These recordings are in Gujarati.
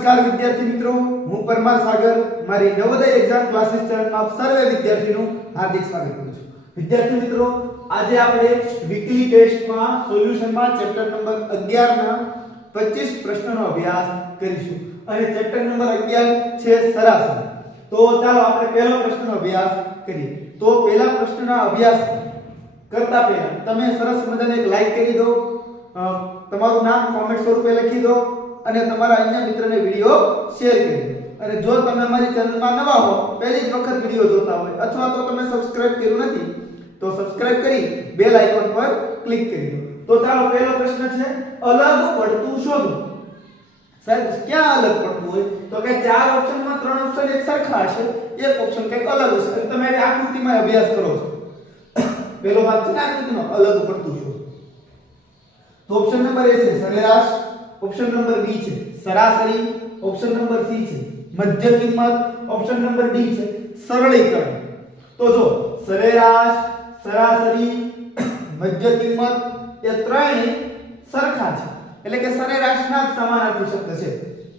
નમસ્કાર વિદ્યાર્થી મિત્રો, હું પરમાર સાગર મારી નવોદય એક્ઝામ ક્લાસીસ ચેનલમાં આપ સર્વે વિદ્યાર્થીનું હાર્દિક સ્વાગત કરું છું. વિદ્યાર્થી મિત્રો, આજે આપણે વીકલી ટેસ્ટમાં સોલ્યુશનમાં ચેપ્ટર નંબર 11 ના 25 પ્રશ્નોનો અભ્યાસ કરીશું અને ચેપ્ટર નંબર 11 છે સરાસરી. તો ચાલો આપણે પહેલો પ્રશ્નનો અભ્યાસ કરીએ. તો પહેલા પ્રશ્નના અભ્યાસ કરતા પહેલા તમે સરસ મજાને એક લાઈક કરી દો, તમારું નામ કોમેન્ટ સ્વરૂપે લખી દો અને તમારા અન્ય મિત્રને વિડિયો શેર કરી દો. અને જો તમે અમારી ચેનલમાં નવા હો, પહેલી જ વખત વિડિયો જોતા હોય અથવા તો તમે સબસ્ક્રાઇબ કર્યું નથી તો સબસ્ક્રાઇબ કરી બેલ આઇકોન પર ક્લિક કરી દો. તો ચાલો પહેલો પ્રશ્ન છે, અલગ પડતું શોધો. સાહેબ ક્યાં અલગ પડતું હોય? તો કે ચાર ઓપ્શનમાં ત્રણ ઓપ્શન એક સરખા હશે, એક ઓપ્શન કંઈક અલગ હશે. તમે આ આકૃતિમાં અભ્યાસ કરો છો. પહેલો ભાગ છે આકૃતિનો અલગ પડતું શોધો. તો ઓપ્શન નંબર A છે સરેરાશ, ઓપ્શન નંબર B છે સરાસરી, ઓપ્શન નંબર C છે મધ્ય કિંમત, ઓપ્શન નંબર D છે સરળીકરણ. તો જો સરેરાશ, સરાસરી, મધ્ય કિંમત એ ત્રણેય સરખા છે, એટલે કે સરેરાશના જ સમાનાર્થી શબ્દ છે.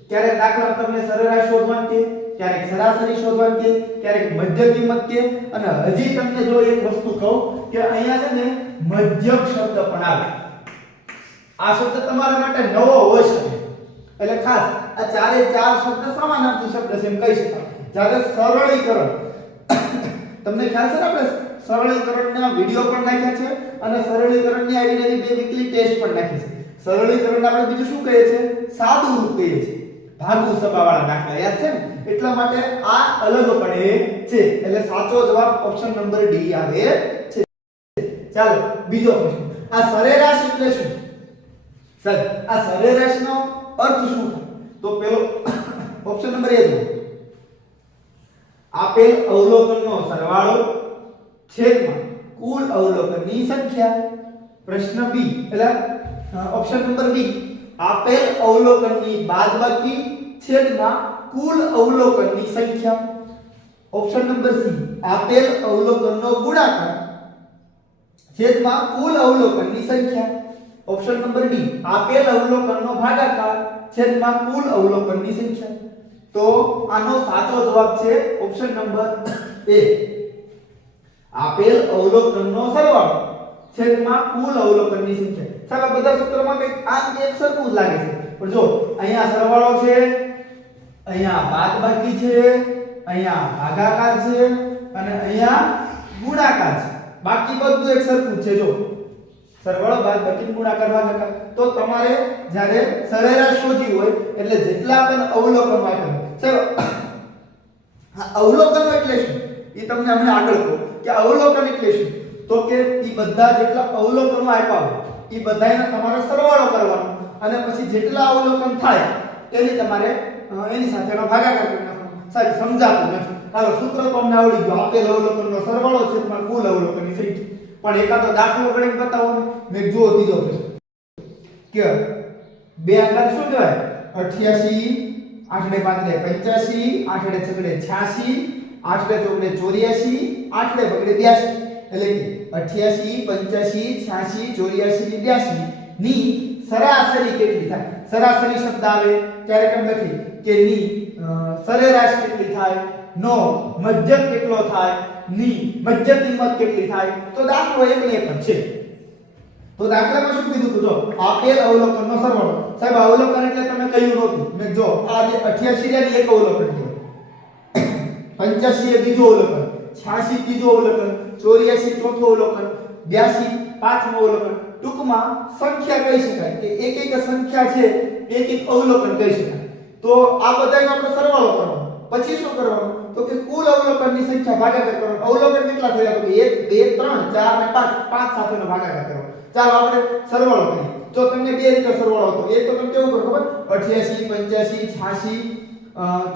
ક્યારેક દાખલા તમને સરેરાશ શોધવાનું કહે, ક્યારેક સરાસરી શોધવાનું કહે, ક્યારેક મધ્ય કિંમત કહે. અને હજી તમને જો એક વસ્તુ કહું કે અહીંયા છે ને મધ્યક શબ્દ પણ આવે. આ શબ્દ તમારા માટે નવો હોઈ શકે, એટલે ખાસ આ ચારે ચાર શબ્દ સમાનાર્થી શબ્દ છે એમ કહી શકાય. જ્યારે સરળીકરણ, તમને ખ્યાલ છે ને આપણે સરળીકરણના વિડિયો પણ નાખ્યા છે અને સરળીકરણની આવી નવી બે વીકલી ટેસ્ટ પણ નાખી છે. સરળીકરણ આપણે બીજું શું કહીએ છીએ? સાદું રૂપ કહીએ છીએ, ભાગુ સભાવાળા દાખલા, યાદ છે ને? એટલા માટે આ અલગ પડે છે, એટલે સાચો જવાબ ઓપ્શન નંબર D આવે છે. ચાલો બીજો પ્રશ્ન, આ સરેરાશ એટલે શું? સર આ સરેરાશનો અર્થ શું થાય? તો પેલો ઓપ્શન નંબર A છે, આપેલ અવલોકનનો સરવાળો છેદમાં કુલ અવલોકનની સંખ્યા. પ્રશ્ન B એટલે ઓપ્શન નંબર B, આપેલ અવલોકનની બાદબાકી છેદમાં કુલ અવલોકનની સંખ્યા. ઓપ્શન નંબર C, આપેલ અવલોકનનો ગુણાકાર છેદમાં કુલ અવલોકનની સંખ્યા. ઓપ્શન નંબર D, આપેલ અવલોકનનો ભાગાકાર છેદમાં કુલ અવલોકનની સંખ્યા. તો આનો સાચો જવાબ છે ઓપ્શન નંબર A, આપેલ અવલોકનનો સરવાળો છેદમાં કુલ અવલોકનની સંખ્યા. સાહેબ બધા સૂત્રોમાં કંઈક આ એક સરખું જ લાગે છે, પણ જો અહીંયા સરવાળો છે, અહીંયા બાદબાકી છે, અહીંયા ભાગાકાર છે અને અહીંયા ગુણાકાર છે. બાકી બધું એક સરખું છે. જો સરવાળો, બાદબાકી, ગુણાકાર, ભાગાકાર. તો તમારે જ્યારે સરેરાશ શોધવી હોય એટલે જેટલા પણ અવલોકનો આપ્યા, સાહેબ અવલોકનો એટલે શું એ તમને હમણાં આગળ કહું કે અવલોકન એટલે શું. તો કે એ બધા જેટલા અવલોકનો આપ્યા હોય એ બધાનો તમારે સરવાળો કરવાનો અને પછી જેટલા અવલોકન થાય એની તમારે એની સાથેનો ભાગાકાર કરી નાખવાનો. સાહેબ સમજાતું નથી, હાલો સૂત્ર તો અમને આવડી ગયું, આપેલ અવલોકનનો સરવાળો છે પણ કુલ અવલોકનની સંખ્યા. પણ એકાદો દાખલો ગણીને બતાવો ને. મેં જુઓ ત્રીજો પ્રશ્ન કે બે આંકડા શું કહેવાય? 88, 8 ને 5 ને 85, 8 ને 6 ને 86, 8 ને 4 ને 84, 8 ને 2 ને 82. એટલે કે 88, 85, 86, 84 ને 82 ની સરાસરી કેટલી થાય? સરાસરી શબ્દ આવે ત્યારે કેમ લખી કે ની સરેરાશ કેટલી થાય, નો મધ્યક કેટલો થાય, ની મધ્ય કિંમત કેટલી થાય. તો દાખલો એક ને એક જ છે. તો દાખલામાં શું કીધું? જો આપેલ અવલોકનનો સરવાળો. સાહેબ અવલોકન એટલે તમે કહ્યું નહોતું. મેં જો આ જે 88 ની એક અવલોકન છે, 85 એ બીજો અવલોકન, 86 ત્રીજો અવલોકન, 84 ચોથો અવલોકન, 82 પાંચમો અવલોકન. ટૂંકમાં સંખ્યા કહી શકાય કે એક એક સંખ્યા છે, એક એક અવલોકન કહી શકાય. તો આ બધાનો આપણે સરવાળો કરવાનો. પછી શું કરવાનું? તો કે કુલ અવલોકનની સંખ્યા ભાગાકાર કરવાનો. અવલોકન કેટલા થયા? તો 1 2 3 4 અને 5, 5 સાથેનો ભાગાકાર કરવાનો. ચાલો આપણે સરવાળો કરીએ. જો તમને બે રીતે સરવાળો હતો, એક તો તમે કેવું કરો ખબર? 88, 85, 86,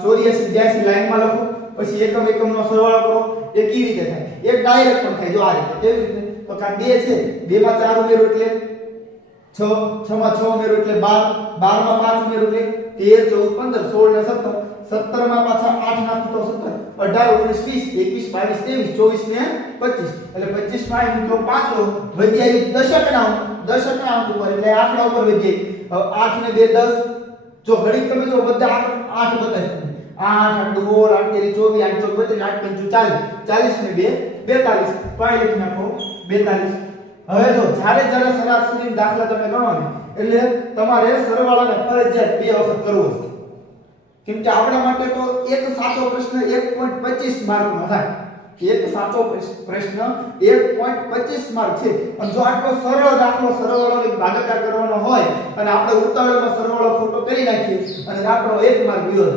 84, 82 લાઈનમાં લખો, પછી એકમનો સરવાળો કરો. એક ઈ રીતે થાય, એક ડાયરેક્ટ પણ થાય. જો આ રીતે કેવી રીતે? તો કા 2 છે, 2 માં 4 ઉમેરો એટલે 6, 6 માં 6 ઉમેરો એટલે 12, 12 માં 5 ઉમેરો એટલે 13, 14, 15, 16 ને 17, 17 માં પાછા 8 નાખો તો 17, 18, 19, 20, 21, 22, 23, 24 ને 25. એટલે 25 માં મિત્રો 5 વધી આવી દશક ના અંક ઉપર, એટલે આંકડા ઉપર વધી આવી. 8 ને 2 10, જો ઘડી તમે જો બધા 8 બતાવી 8 8 16 8 23 24 8 32 40 40 ને 2 42 પાઈ લખી નાખો 42. હવે જો જ્યારે સરાસરી દાખલા તમે ગણો ને એટલે તમારે સરવાળાને ફરજિયાત 2 વખત કરવો છે. કેમ કે આપણા માટે તો એક સાચો પ્રશ્ન 1.25 માર્કનો થાય. એક સાચો પ્રશ્ન 1.25 માર્ક છે. અને જો આટલો સરળ દાખલો સરવાળાનો ભાગાકાર કરવાનો હોય અને આપણે ઉતાવળમાં સરવાળો ખોટો કરી નાખીએ અને આપણો 1 માર્ક ગયો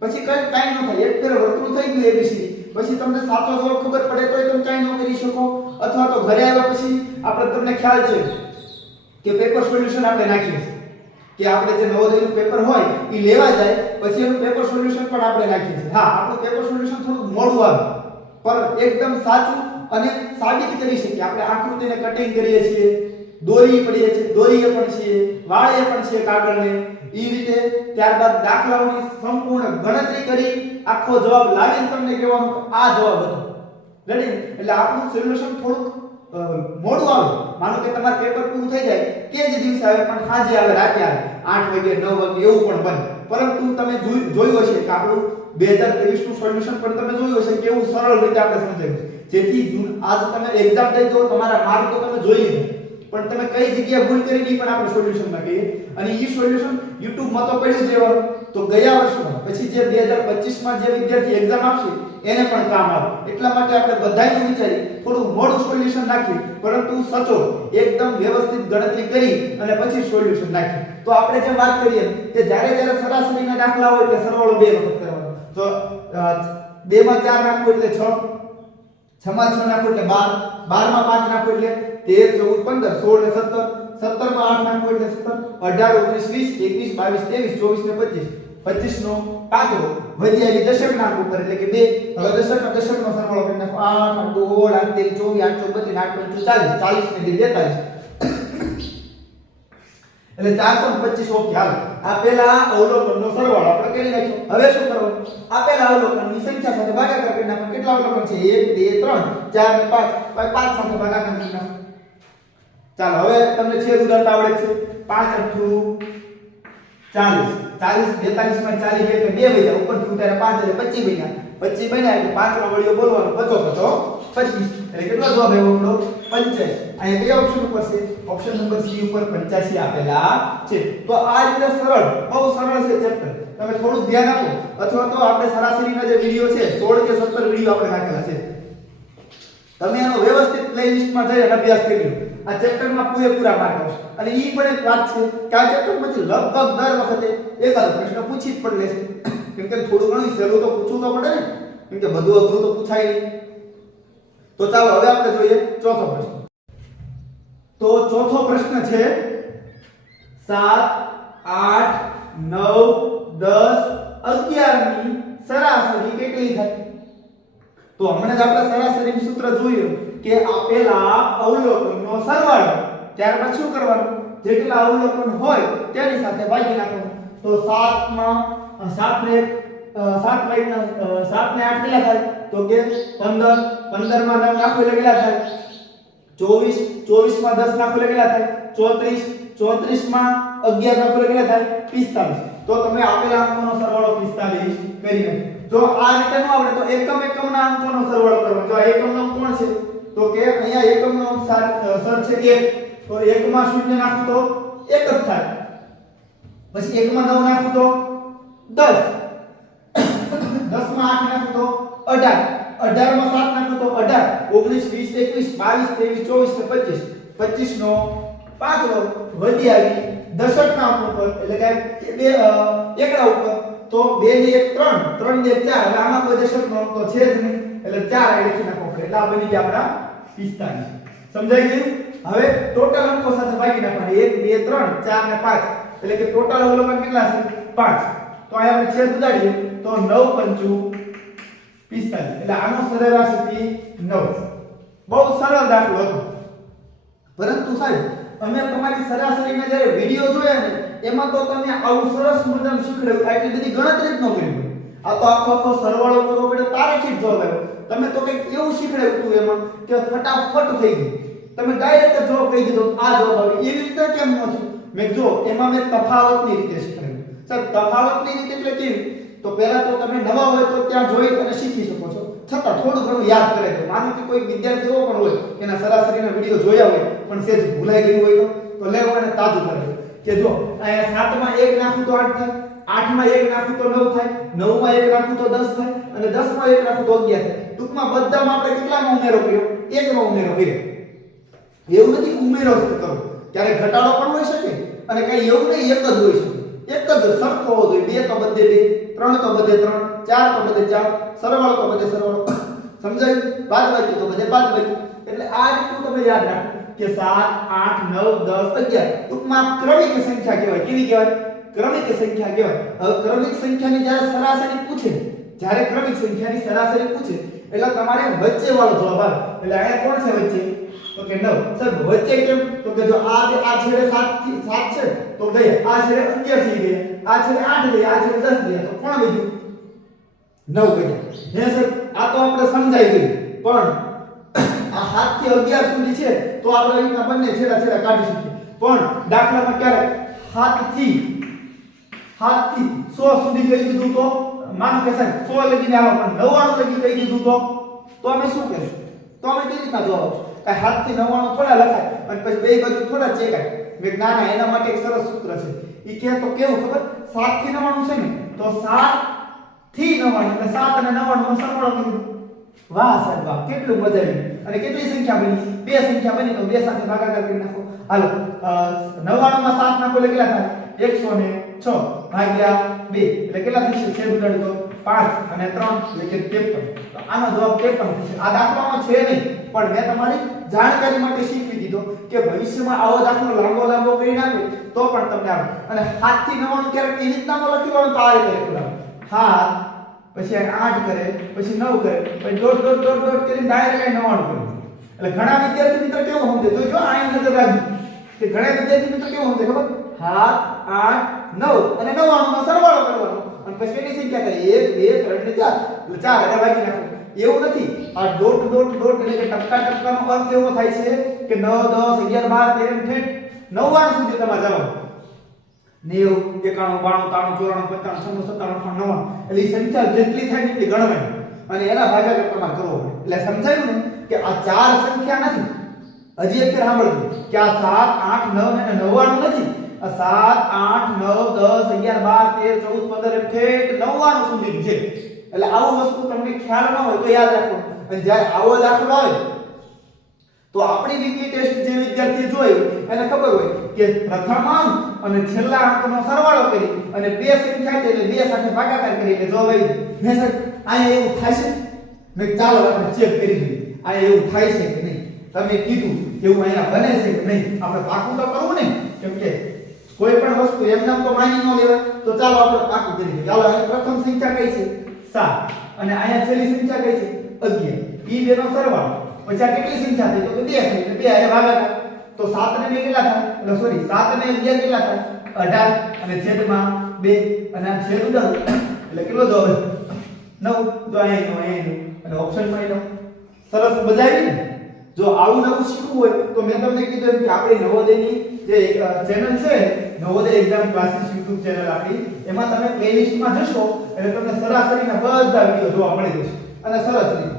પછી કાઈ ન થાય. એક ફેર વર્તુળ થઈ ગયું એબીસી પછી તમને સાચો જવાબ ખબર પડે તોય તમે કાઈ ન કરી શકો. અથવા તો ઘરે આવ્યા પછી આપણે તમને ખ્યાલ છે કે પેપર સોલ્યુશન આપણે નાખીએ કે આપણે જે નવોદયનું પેપર હોય એ લેવા જાય પછી એનું પેપર સોલ્યુશન પણ આપણે નાખીએ છીએ. હા, આપણું પેપર સોલ્યુશન થોડું મોડું આવે પણ એકદમ સાચું અને સાબિત કરી શકીએ. આપણે આકૃતિને કટિંગ કરીએ છીએ, દોરી પડીએ છીએ, દોરીએ પણ છીએ, વાળીએ પણ છીએ કાગળને એ રીતે. ત્યારબાદ દાખલાઓની સંપૂર્ણ ગણતરી કરી આખો જવાબ લાવીને તમને કહેવાનું આ જવાબ હતો. રેડી? એટલે આપણું સોલ્યુશન થોડુંક મોડું આવે. માનો કે તમારું પેપર પૂરું થઈ જાય કે જ દિવસે આવે પણ સાંજે આવે, રાતે આવે, 8 વાગે 9 વાગે એવું પણ બને. પરંતુ તમે જોયું હશે કે આપણું 2023 નું સોલ્યુશન પણ તમે જોયું હશે કેવું સરળ રીતે આપણે સમજાવ્યું છે. જેથી આજ તમે એક્ઝામ દઈ દો તમારા માર્ક તો તમે જોઈ લીધા પણ તમે કઈ જગ્યાએ ભૂલ કરી ની પણ આપણે સોલ્યુશનમાં કહીએ. અને એ સોલ્યુશન YouTube માં તો પડ્યું જ રહેવાનું. તો ગયા વર્ષમાં પછી જે 2025 માં જે વિદ્યાર્થી એક્ઝામ આપશે એને પણ કામ આવે. એટલા માટે આપણે બધાયને વિચારી થોડું મોડું સોલ્યુશન નાખી પરંતુ સચોટ એકદમ વ્યવસ્થિત ગણતરી કરી અને પછી સોલ્યુશન નાખી. તો આપણે જે વાત કરીએ કે જ્યારે સરાસરીના દાખલા હોય એટલે સરવાળો 2 વખત કરવાનો. તો 2 માં 4 નાખો એટલે 6, 6 માં 6 નાખો એટલે 12, 12 માં 5 નાખો એટલે 13 14 15 16 ને 17, 17 માં 8 નાખો એટલે 17, 18 19 20 21 22 23 24 ને 25 નો પાંચડો વધી આવી દશક નાખ ઉપર એટલે કે 2. હવે દશકનો સરવાળો કરી નાખો 8 8 16 8 23 24 8 25 40 ને 42 એટલે 425 ઓકે. હાલ આપેલા અવલોકનનો સરવાળો આપણે કરી નાખ્યો. હવે શું કરવાનું? આપેલા અવલોકનની સંખ્યા સાથે ભાગાકાર કરી નાખો. કેટલા અવલોકન છે? 1 2 3 4 ને 5 5 સાથે ભાગાકાર કરી નાખો. ચાલો હવે તમને છેદ ઉડાડતા આવડે છે. 5 8 40 40 42 માં 40 એટલે 2 વૈયા ઉપરથી ઉતાર્યા 5 એટલે 25 બન્યા. 25 બન્યા એટલે 5 નો વળિયો બોલવાનો પચો 25 એટલે કેટલો જવાબ આવ્યો આપણો? 85. અહીંયા કયા ઓપ્શન ઉપર છે? ઓપ્શન નંબર સી ઉપર 85 આપેલા છે. તો આ રીતે સરળ, બહુ સરળ છે ચેપ્ટર. તમે થોડું ધ્યાન આપો અથવા તો આપણે સરાસરીના જે વિડિયો છે 16 કે 17 વિડિયો આપણે નાખેલા છે તમે એનો વ્યવસ્થિત પ્લેલિસ્ટમાં જઈ અને અભ્યાસ કરી લો. આ ચેપ્ટરમાં પૂરેપૂરા માર્ક આવશે. અને ઈ પણ એક વાત છે કે આ ચેપ્ટરમાંથી લગભગ દર વખતે એકાદ પ્રશ્ન પૂછી જ પણ લેશે. કેમ કે થોડું ઘણું સહેલું તો પૂછવું તો પડે ને, કેમ કે બધું અઘરું તો પૂછાય નહીં. તો ચાલો હવે આપણે જોઈએ ચોથો પ્રશ્ન. તો ચોથો પ્રશ્ન છે 7 8 9 10 11 ની સરાસરી કેટલી થાય? તો હમણાં જ આપણે સરાસરીનું સૂત્ર જોયું કે આપેલા અવલોકનનો સરવાળો, ત્યારબાદ શું કરવાનું? જેટલા અવલોકન હોય તેની સાથે ભાગી નાખવાનું. તો 7 માં 7 ને 8 કેટલા થાય? તો કે 15, 15 માં 9 નાખો એટલે કેટલા થાય? 24, 24 માં 10 નાખો એટલે કેટલા થાય? 34, 34 માં 11 નાખો એટલે કેટલા થાય? 45. તો તમે આપેલા અંકોનો સરવાળો 45 કરી નાખો. જો આ રીતે ન આવડે તો એકમના અંકોનો સરવાળો કરવાનો. જો આ એકમનો અંક કોણ છે? તો કે અહીંયા એકમનો અંક સર છે 1. તો 1 માં 0 નાખો તો 1 જ થાય. પછી 1 માં 9 નાખો તો 10. 10 માં 8 નાખો તો 18. 18 માં 7 નાખો તો 18. 19 20 21 22 23 24 ને 25. 25 નો પાંચડો વધી આવી દશકના અંક ઉપર એટલે કે બે એકડા ઉપર. તો 2 ને 1 3, 3 ને 1 4. એટલે આમાં કોઈ દશકનો અંક તો છે જ નહીં એટલે 4 લખી નાખો. એટલે આ બની ગયા આપણા 45. સમજાઈ ગયું? હવે ટોટલ અંકો સાથે ભાગી નાખવાના. 1 2 3 4 ને 5 એટલે કે ટોટલ અવલોકન કેટલા છે? 5. તો અહીંયા આપણે છેદ ઉડાડીએ તો 9 5 45. એટલે આનો સરેરાશ હતી 9. બહુ સરળ દાખલો હતો. પરંતુ સાહેબ અમે તમારી સરાસરીના જ્યારે વિડિયો જોયા ને એમાં તો તમે આવું સરસ મજાનું શીખડાવ્યું, આટલી બધી ગણતરી જ ન કરી પડે. આ તો આખો સરવાળો કરવો પડે તારેથી જ જવાબ આવ્યો. તમે તો કંઈક એવું શીખડાવ્યું હતું એમાં કે ફટાફટ થઈ ગયું. તમે ડાયરેક્ટ જવાબ કહી દીધો આ જવાબ આવે. એવી રીતે કેમ ન થયું? મેં જો એમાં મેં તફાવતની રીતે શીખડાવ્યું. સર તફાવતની રીત એટલે કેવી? તો પહેલા તો તમે નવા હોય તો ત્યાં જોઈ અને શીખી શકો છો, છતાં થોડું ઘણું યાદ કરે તો માનો કે કોઈ વિદ્યાર્થી એવો પણ હોય કે એના સરાસરીના વિડિયો જોયા હોય પણ સેજ ભૂલાઈ ગયું હોય તો લેવો અને તાજું કરે કે જો અહીંયા 7 માં 1 નાખું તો 8 થાય, 8 માં 1 નાખું તો 9 થાય, 9 માં 1 નાખું તો 10 થાય અને 10 માં 1 નાખું તો 11 થાય. ટૂંકમાં બધામાં આપણે કેટલાનો ઉમેરો કર્યો? 1 નો ઉમેરો કર્યો. એવું નથી ઉમેરો જ કરો, ક્યારેક ઘટાડો પણ હોઈ શકે અને કઈ એવું નહીં એક જ હોઈ શકે. એક જ સરખો હોવો જોઈએ. 2 તો બધે 2, 3 તો બધે 3, 4 તો બધે 4, સરવાળો તો બધે સરવાળો. સમજાયું? બાદબાકી તો બધે બાદબાકી. એટલે આ રીતનું તમે યાદ રાખો કે 7 8 9 10 11 ટૂંકમાં ક્રમિક સંખ્યા કહેવાય. કેવી કહેવાય? ક્રમિક સંખ્યા કહેવાય. હવે ક્રમિક સંખ્યાની જ્યારે સરાસરી પૂછે, જ્યારે ક્રમિક સંખ્યાની સરાસરી પૂછે એટલે તમારે વચ્ચે વાળો જવાબ આવે. એટલે અહીંયા કોણ છે વચ્ચે? તો કે 9. સર વચ્ચે કેમ? તો કે જો આ છેડે 7 થી 7 છે તો ગઈ, આ છેડે 11 થી ગઈ, આ છેડે 8 ગઈ, આ છેડે 10 ગઈ, તો કોણ વધ્યું? 9 ગયા. હે સર આ તો આપણે સમજાઈ ગયું, પણ આ 7 થી 11 સુધી છે તો આપણે આ રીતના બંને છેડા છેડા કાઢી શકીએ. પણ દાખલામાં ક્યારે 7 થી 100 સુધી કહી દીધું તો માનો કે સાહેબ 100 લગીને આવો પણ 99 લગી કહી દીધું તો અમે શું કરીશું? તો અમે કેવી રીતના જવાબ આપશું? કાઈ 7 થી 99 થોડા લખાય અને પછી બે બાજુ થોડા ચેકાય. મેં ના ના એના માટે એક સરસ સૂત્ર છે. ઈ કે તો કેવું ખબર? 7 થી 99 છે ને તો 7 થી 99 એટલે 7 અને 99 નો સરવાળો કર્યો. વાહ સાહેબ વાહ, કેટલું મજા આવી. અને કેટલી સંખ્યા બની? બે સંખ્યા બની તો બે સાથે ભાગાકાર કરી નાખો. હાલો 99 માં 7 નાખો એટલે કેટલા થાય? 106 ભાગ્યા 2 એટલે કેટલા થશે? છેદ ઉડાડી તો 5 અને 3 એટલે કે 53. તો આનો જવાબ 53 થશે. આ દાખલામાં છે નહીં પણ મેં તમારી જાણકારી માટે શીખવી દીધો કે ભવિષ્યમાં આવો દાખલો લાંબો કરી નાખે તો પણ તમને આવે. અને 7 થી 99 ક્યારેક કેવી રીતના લખી લો તો આ રીતે લખી લો. 7 પછી 8 કરે, પછી 9 કરે, પછી ડોટ ડોટ ડોટ ડોટ કરીને ડાયરેક્ટ 99 કરે. એટલે ઘણા વિદ્યાર્થી મિત્ર કેવું સમજે? તો જો આ નજર રાખજો કે ઘણા વિદ્યાર્થી મિત્ર કેવું સમજે ખબર? 7 8 9 અને 99 નો સરવાળો કરવાનો અને પછી કેટલી સંખ્યા થાય? 1 2 3 4 એટલે 4 એટલે ભાગી નાખો. એવું નથી. આ ડોટ ડોટ ડોટ એટલે કે ટપકા ટપકાનો અર્થ એવો થાય છે કે 9 10 11 12 13 99 સુધી તમારે જવાનું. 90 91 92 93 94 95 96 97 એટલે એ સંખ્યા જેટલી થાય એટલી ગણવાની અને એના ભાગાકાર તમારે કરવો પડે. એટલે સમજાયું ને કે આ ચાર સંખ્યા નથી. હજી એક સાંભળજો કે આ 7 8 9 અને 99 નથી. આ 7 8 9 10 11 12 13 14 15 99 સુધી છે. એટલે આવું વસ્તુ તમને ખ્યાલ ન હોય તો યાદ રાખો. અને જ્યારે આવો દાખલો આવે તો આપણી વીકલી ટેસ્ટ જે વિદ્યાર્થીએ જોયું એને ખબર હોય કે પ્રથમ અંક અને છેલ્લા અંકનો સરવાળો કરી અને બે સંખ્યા છે એટલે બે સાથે ભાગાકાર કરી એટલે જવાબ આવી. ને સર આયા એવું થાય છે? મેં ચાલો આપણે ચેક કરી લઈએ આયા એવું થાય છે કે નહીં. તમે કીધું એવું અહીંયા બને છે કે નહીં. આપણે પાકું તો કરવું ને, કેમ કે કોઈ પણ વસ્તુ એમ નામ તો માની ન લેવાય. તો ચાલો આપણે પાકું કરીએ. ચાલો અહીં પ્રથમ સંખ્યા કઈ છે? 7 અને અહીંયા છેલ્લી સંખ્યા કઈ છે? 11. ઈ બેનો સરવાળો. પછી આ કેટલી સંખ્યા થઈ? તો 2 થઈ. એટલે 2 આયા ભાગાકાર. તો 7 ને 2 કેટલા થાય? એટલે સોરી 7 ને 11 કેટલા થાય? 18 અને છેદમાં 2 અને આ છેદ ઉડાડો એટલે કેટલો જવાબ? 9. જો અહીંયા અને ઓપ્શન માં એનો સરસ બજાવી ને. જો આવું નવું શીખવું હોય તો મેં તમને કીધું કે આપણી નવોદયની જે ચેનલ છે Navodaya exam classes YouTube channel આપણી, એમાં તમે પ્લેલિસ્ટમાં જશો એટલે તમને સરાસરીના બધા વિડિયો જોવા મળી જશે અને સરસ રીતે.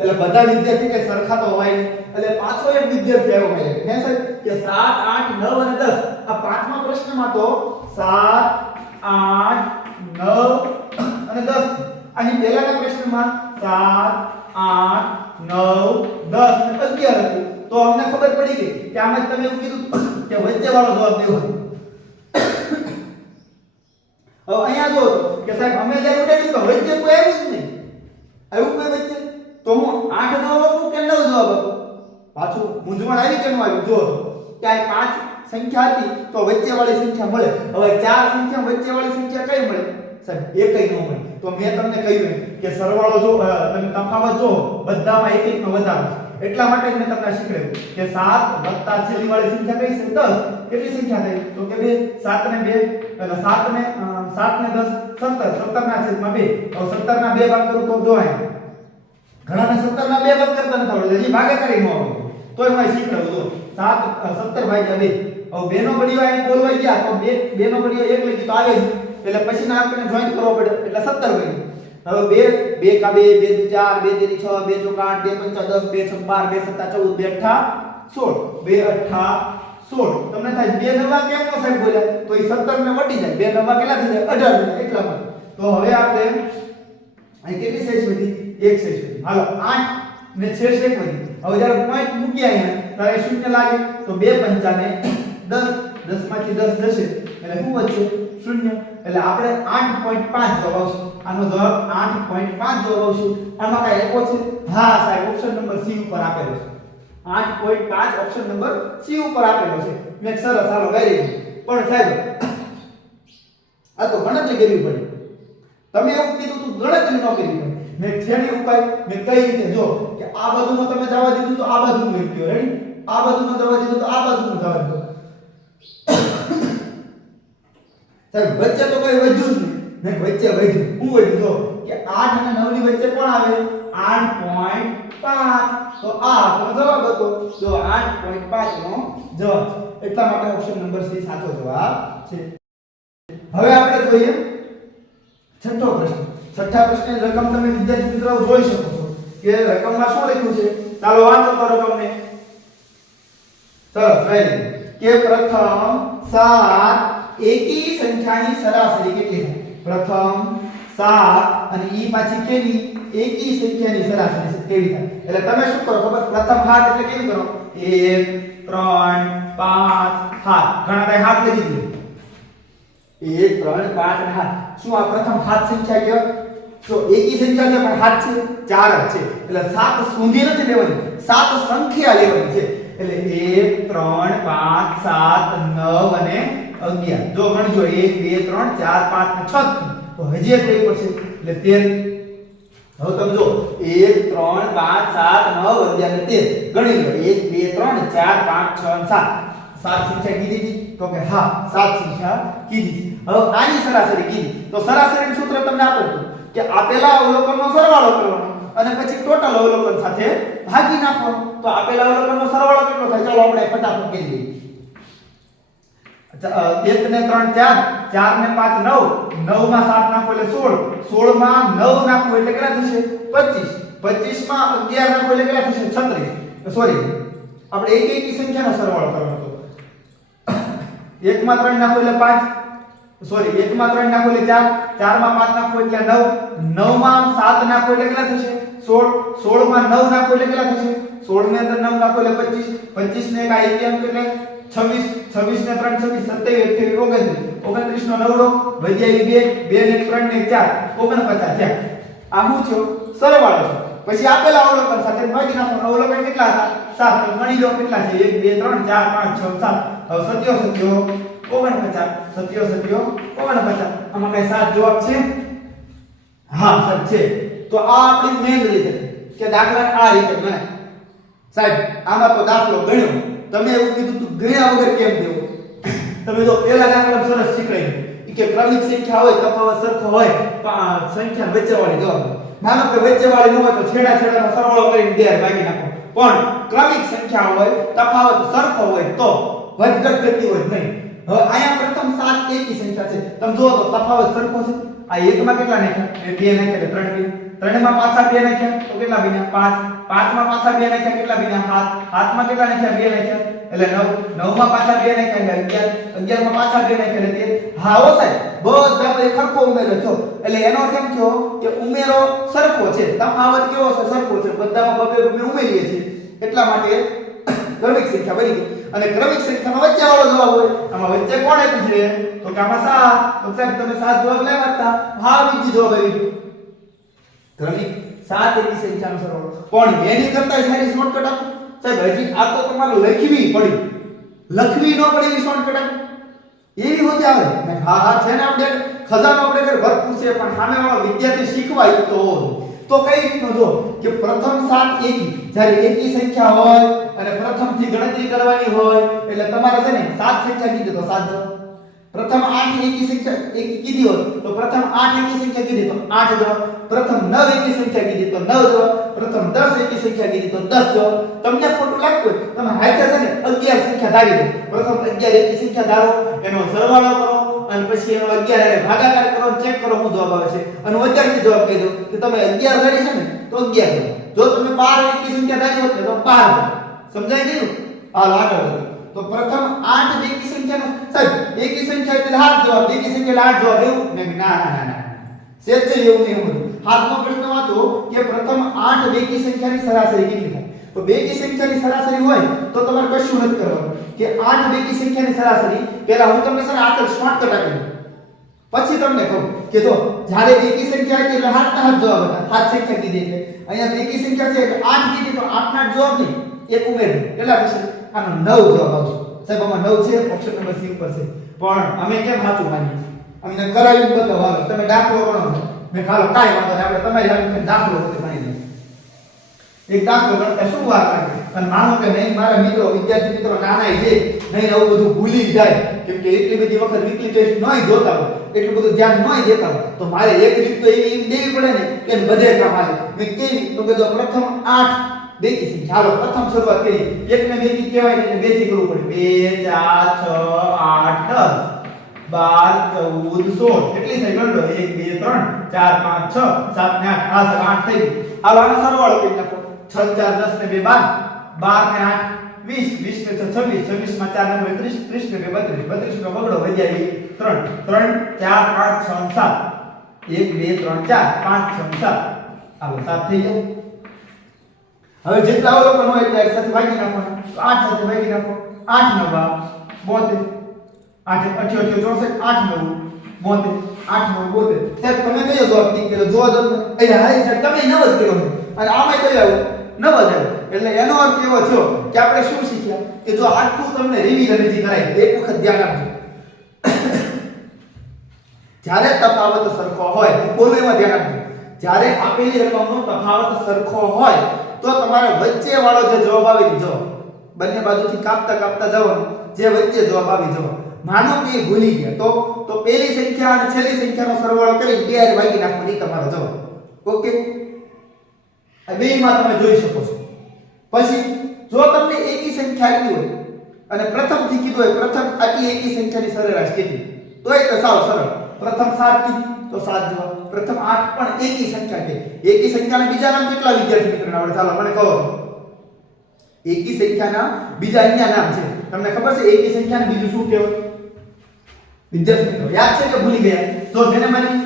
એટલે બધા વિદ્યાર્થી કે સરખા તો હોય નહીં. એટલે પાછો એક વિદ્યાર્થી આવ્યો હોય હે સર કે 7 8 9 અને 10. આ પાંચમા પ્રશ્નમાં તો 7 8 9 અને 10. આની પહેલાના પ્રશ્નમાં 7 8 9 10 અને 11 હતું. તો અમને ખબર પડી ગઈ કે આમાં તમે એવું કીધું કે વચ્ચે વાળો જવાબ દેવો. હવે અહીંયા જો કે સાહેબ અમે જ્યારે ઉડાડ્યું તો વચ્ચે કોઈ આવ્યું જ નહીં. આવ્યું કોઈ વચ્ચે? તો હું 8 જવાબ આપું કે 9 જવાબ આપું? પાછું મૂંઝવણ આવી કેમ આવ્યું? જો કે આ 5 સંખ્યા હતી તો વચ્ચે વાળી સંખ્યા મળે. હવે 4 સંખ્યા વચ્ચે વાળી સંખ્યા કઈ મળે? સાહેબ એકઈ ન મળે. તો મેં તમને કહ્યું કે સરવાળો જો તમે તફાવત જો બધામાં એક એકનો વધારો. એટલા માટે મેં તમને શીખવાડ્યું કે 7 વત્તા છેલ્લી વાળી સંખ્યા કઈ છે? 10. કેટલી સંખ્યા થઈ? તો કે 2 7 ને 2 એટલે 7 ને 10 17. 17 ના છેદમાં 2. હવે 17 ના 2 ભાગ કરું તો જો અહીં ઘણાને 17 ના 2 ભાગ કરતા નથી આવડતું. હજી ભાગાકારી ન આવડે. તોય હું શીખવાડું જો 17 ભાગ્યા 2 હવે બે નો ઘડિયો અહીં બોલવાઈ ગયા તો બે નો ઘડિયો 1 લખી તો આવે જ, એટલે પછીના અંકને જોઈન્ટ કરવો પડે એટલે 17 બન્યું. હવે 2 2 કા 2 2 4 2 3 6 2 4 8 2 5 10 2 6 12 2 7 14 2 8 16 તમને થાય 2 નવા કેમ નો સાહેબ બોલ્યા તો એ 17 ને વટી જાય 2 નવા કેટલા થઈ જાય 18 એટલા માટે. તો હવે આપણે અહીં કેટલી સાઈઝ વધી 1 સાઈઝ વધી. હાલો 8 ને 6 1 વધી. હવે જ્યારે પોઈન્ટ મૂકી અહીંયા ત્યારે શૂન્ય લાગે તો 2 પંચા ને 10 10 માંથી 10 જશે એટલે શું વધશે શૂન્ય. એટલે આપણે 8.5 જવાબ આવશે. આનો જવાબ 8.5 જવાબ આવશે. આમાં કઈ એકો છે? હા સાહેબ ઓપ્શન નંબર સી ઉપર આપેલો છે. 8.5 ઓપ્શન નંબર સી ઉપર આપેલો છે. મેં સરસ હાલો વેરી પણ સાહેબ આ તો ગણતરી કરવી પડે. તમે એવું કીધું તું ગણતરી ન કરવી પડે. મેં છેલ્લે ઉપાય મેં કઈ રીતે જો કે આ બાજુમાં તમે જવા દીધું તો આ બાજુનું લઈ ગયો રેડી, આ બાજુમાં જવા દીધું તો આ બાજુનું જવા દીધું. સાહેબ વચ્ચે તો કઈ વધ્યું જ નહીં ને વચ્ચે વધ્યું હું વધ્યું જો કે 8 અને 9 ની વચ્ચે કોણ આવે 8.5 તો આ આપણો જવાબ હતો જો 8.5 નો જવાબ. એટલા માટે ઓપ્શન નંબર સી સાચો જવાબ છે. હવે આપણે જોઈએ છઠ્ઠો પ્રશ્ન. છઠ્ઠા પ્રશ્નની રકમ તમે વિદ્યાર્થી મિત્રો જોઈ શકો છો કે રકમમાં શું લખ્યું છે. ચાલો વાંચો તો રકમને. સરસ વેરી કે પ્રથમ 7 એકી સંખ્યાની સરાસરી કેટલી થાય. પ્રથમ 7 અને ઈ પાછી કેવી એકી સંખ્યાની સરાસરી છે કેવી થાય. એટલે તમે શું કરો ખબર પ્રથમ 7 એટલે કેવી કરો 1 3 5 7 ઘણા થાય 7 લખી દો 1 3 5 અને 7. શું આ પ્રથમ 7 સંખ્યા કહેવાય? જો એકી સંખ્યા છે પણ 7 છે 4 જ છે એટલે 7 શૂન્ય નથી લેવાની 7 સંખ્યા લેવાની છે. એટલે 1 3 5 7 9 અને 11 જો ગણજો 1 2 3 4 5 અને 6 તો હજી એક લેવી પડશે એટલે 13. હવે તમે જો 1 3 5 7 9 11 અને 13 ગણી લો 1 2 3 4 5 6 અને 7 7 સંખ્યા કીધી હતી તો કે હા 7 સંખ્યા કીધી હતી. હવે આની સરાસરી કીધી તો સરાસરીનું સૂત્ર તમને આપેલું કે આપેલા અવલોકનનો સરવાળો કરવાનો અને પછી ટોટલ અવલોકન સાથે ભાગી નાખવાનો. તો આપેલા અવલોકનનો સરવાળો કેટલો થાય ચાલો આપણે ફટાફટ કરી દઈએ. 1 ને 3 4 4 ને 5 9 9 માં 7 નાખો એટલે 16 16 માં 9 નાખો એટલે કેટલા થશે 25 25 માં 11 નાખો એટલે કેટલા થશે 36. સોરી આપણે એક એકી સંખ્યાનો સરવાળો કરવાનો હતો. 1 માં 3 નાખો એટલે 5 સોરી 1 માં 3 નાખો એટલે 4 4 માં 5 નાખો એટલે 9 9 માં 7 નાખો એટલે કેટલા થશે 16 16 માં 9 નાખો એટલે કેટલા થશે 16 ની અંદર 9 નાખો એટલે 25 25 ને એક એકી અંક એટલે 26 26 ને 3 26 27 28 29 નો નવડો વધ્યા 2 ને 3 ને 4 49 થયા. આ શું થયો સરવાળો છે. પછી આપેલા અવલોકન સાથે ભાગી નાખો. અવલોકન કેટલા હતા 7 તો ગણી લો કેટલા છે 1 2 3 4 5 6 7 હવે સત્યો સત્યો 49 સત્યો સત્યો 49 આમાં કઈ 7 જવાબ છે હા સર છે. તો આ આપણી મેઈન રીત છે કે દાખલા આ રીતે ગણાય. સાહેબ આમાં તો દાખલો ગણ્યો તમે એવું કીધું તું ગણ્યા વગર કેમ દેવો. તમે જો પહેલા દાખલા સરસ શીખવાડ્યું કે ક્રમિક સંખ્યા હોય તફાવત સરખો હોય સંખ્યા વચ્ચેવાળી જવાબ. માનો કે વચ્ચેવાળી ન હોય તો છેડા છેડાનો સરવાળો કરીને 2 ભાગી નાખો. પણ ક્રમિક સંખ્યા હોય તફાવત સરખો હોય તો વધઘટ થતી હોય નહીં. હવે અહીંયા પ્રથમ 7 એકી સંખ્યા છે તમે જુઓ તો તફાવત સરખો છે. આ 1 માં કેટલા નાખ્યા 2 નાખ્યા એટલે 3 બન્યા 3 માં પાછા 2 નાખ્યા તો કેટલા બન્યા 5 5 માં પાછા 2 નાખ્યા કેટલા બન્યા 7 7 માં કેટલા નાખ્યા 2 નાખ્યા એટલે 9 9 માં પાછા 2 નાખ્યા એટલે 11 11 માં પાછા 2 નાખ્યા એટલે 13. હા હો સાહેબ બધા પર સરખો ઉમેરો છો એટલે એનો અર્થ એમ થયો કે ઉમેરો સરખો છે તફાવત કેવો છે સરખો છે બધામાં બબે બબે ઉમેરીએ છીએ એટલા માટે ક્રમિક સંખ્યા બની ગઈ. અને ક્રમિક સંખ્યાનો વચ્ચેવાળો જવાબ હોય આમાં વચ્ચે કોણ આપ્યું છે તો કે આમાં 7 તો સાહેબ તમે 7 જવાબ લેવા હતા હા બીજી જવાબ આવી ગયો ક્રમિક 7 એકી સંખ્યાનો સરવાળો. પણ એની કરતા સારી શોર્ટકટ આપો સાહેબ હજી આ તો તમારે લખવી પડી લખવી ન પડે એવી શોર્ટકટ આપો એવી હોતી આવે હા હા છે ને આપણે ખજાનો આપણે ઘર ભરપૂર છે પણ સામેવાળો વિદ્યાર્થી શીખવાય તો કઈ રીતનો જો કે પ્રથમ 7 એકી જ્યારે એકી સંખ્યા હોય અને પ્રથમથી ગણતરી કરવાની હોય એટલે તમારે છે ને 7 સંખ્યા કીધી તો 7 જવાબ પ્રથમ 8 એકી સંખ્યા એકી કીધી હોત તો પ્રથમ 8 એકી સંખ્યા કીધી તો 8 જવાબ, પ્રથમ 9 એકી સંખ્યા કીધી તો 9 જવાબ, પ્રથમ 10 એકી સંખ્યા કીધી તો 10 જવાબ. તમને ખોટું લાગતું હોય તમે હાથે છે ને 11 સંખ્યા ધારી લો. પ્રથમ 11 એકી સંખ્યા ધારો, એનો સરવાળો કરો અને પછી એનો 11 હારે ભાગાકાર કરો, ચેક કરો શું જવાબ આવે છે અને વધારથી જવાબ કહી દો કે તમે 11 ધારી છે ને તો 11. જો તમે 12 એકી સંખ્યા ધારી હોત ને તો 12. સમજાઈ ગયું? હાલ આગળ વધો. તો પ્રથમ 8 એકી સંખ્યાનો સાહેબ એકી સંખ્યા એટલે 8 જવાબ, એકી સંખ્યા એટલે 8 જવાબ એવું ને? ના ના ના ના, સેજ એવું નહીં હતું. હાથનો પ્રશ્ન વાંચો કે પ્રથમ 8 બેકી સંખ્યાની સરાસરી કેટલી થાય. તો બેકી સંખ્યાની સરાસરી હોય તો તમારે કશું નથી કરવાનું કે 8 બેકી સંખ્યાની સરાસરી પહેલા હું તમને સર આગળ શોર્ટકટ આપી દઉં, પછી તમને કહું કે જો જ્યારે બેકી સંખ્યા હતી એટલે 8 ના 8 જવાબ હતા, 8 સંખ્યા કીધી એટલે અહીંયા બેકી સંખ્યા છે એટલે 8 કીધી તો 8 ના જવાબ નહીં, એક ઉમેરો કેટલા થશે? આનો 9 જવાબ આવશે. સાહેબ આમાં 9 છે, ઓપ્શન નંબર સી ઉપર છે. પણ અમે કેમ સાચું માનીએ? અમને કરાવીને બતાવો. હાલો તમે દાખલો ગણો. મેં ખાલો કાઈ વાંધો નહીં, આપણે તમારી હાથે દાખલો વખતે ગણી લઈએ. એક દાખલો ગણતા શું વાર લાગે? અને માનો કે નહીં મારા મિત્રો વિદ્યાર્થી મિત્રો નાના છે નહીં આવું બધું ભૂલી જાય કેમ કે એટલી બધી વખત વીકલી ટેસ્ટ નોય જોતા હોય, એટલું બધું ધ્યાન નોય દેતા હોય, તો મારે એક રીત તો એવી દેવી પડે ને કે બધે કામ આવે. મેં કેવી તો કે જો પ્રથમ 8 બેકી સંખ્યા, હાલો પ્રથમ શરૂઆત કરી. એક ને બેકી કહેવાય ને એટલે બેથી કરવું પડે. 2 4 6 8 10 12 14 16 કેટલી થઈ ગણો? 1 2 3 4 5 6 7 ને 8 આ 8 થઈ. હાલો આનો સરવાળો કરી નાખો. 6 4 10 ને 2 12 12 ને 8 20 20 ને 6 26 26 માં 4 ને 30 30 ને 32 32 નો બગડો વધ્યા 3 3 4 5 6 7 1 2 3 4 5 6 7 હાલો 7 થઈ ગયા. હવે જેટલા અવલોકન હોય એટલા એક સાથે ભાગી નાખવાના. તો 8 સાથે ભાગી નાખો. 8 નો ભાગ 72, 8 88 64 8 9 72 8 9 72. સાહેબ તમે કયો જવાબ ઠીક કર્યો? જો અહીંયા હાઈ સાહેબ તમે 9 જ કર્યો અને આમાં કયો આવ્યો? 9 જ આવ્યો. એટલે એનો અર્થ એવો થયો કે આપણે શું શીખ્યા કે જો આટલું તમને રિવિઝન હજી કરાય એક વખત ધ્યાન આપજો. જ્યારે તફાવત સરખો હોય બોલો એમાં ધ્યાન આપજો. જ્યારે આપેલી રકમનો તફાવત સરખો હોય તો તમારે વચ્ચે વાળો જે જવાબ આવે એ જવાબ બંને બાજુથી કાપતા કાપતા જવાનું, જે વચ્ચે જવાબ આવી જવાબ. માનો કે ભૂલી ગયા તો પહેલી સંખ્યા અને છેલ્લી સંખ્યાનો સરવાળો કરી બે હારે ભાગી નાખવાનો એ તમારો જવાબ. ઓકે, આ બેમાં તમે જોઈ શકો છો. પછી જો તમને એકી સંખ્યા આપી હોય અને પ્રથમથી કીધું હોય પ્રથમ આટલી એકી સંખ્યાની સરેરાશ કેટલી, તો એ તો સાવ સરળ. પ્રથમ 7 કીધી તો 7 જવાબ. પ્રથમ 8 પણ એકી સંખ્યા છે. એકી સંખ્યાના બીજા નામ કેટલા વિદ્યાર્થી મિત્રોને આવડે? ચાલો મને કહો. એકી સંખ્યાના બીજા અહીંયા નામ છે તમને ખબર છે? એકી સંખ્યાને બીજું શું કહેવાય વિદ્યાર્થી મિત્રો? યાદ છે કે ભૂલી ગયા? તો જેને મારી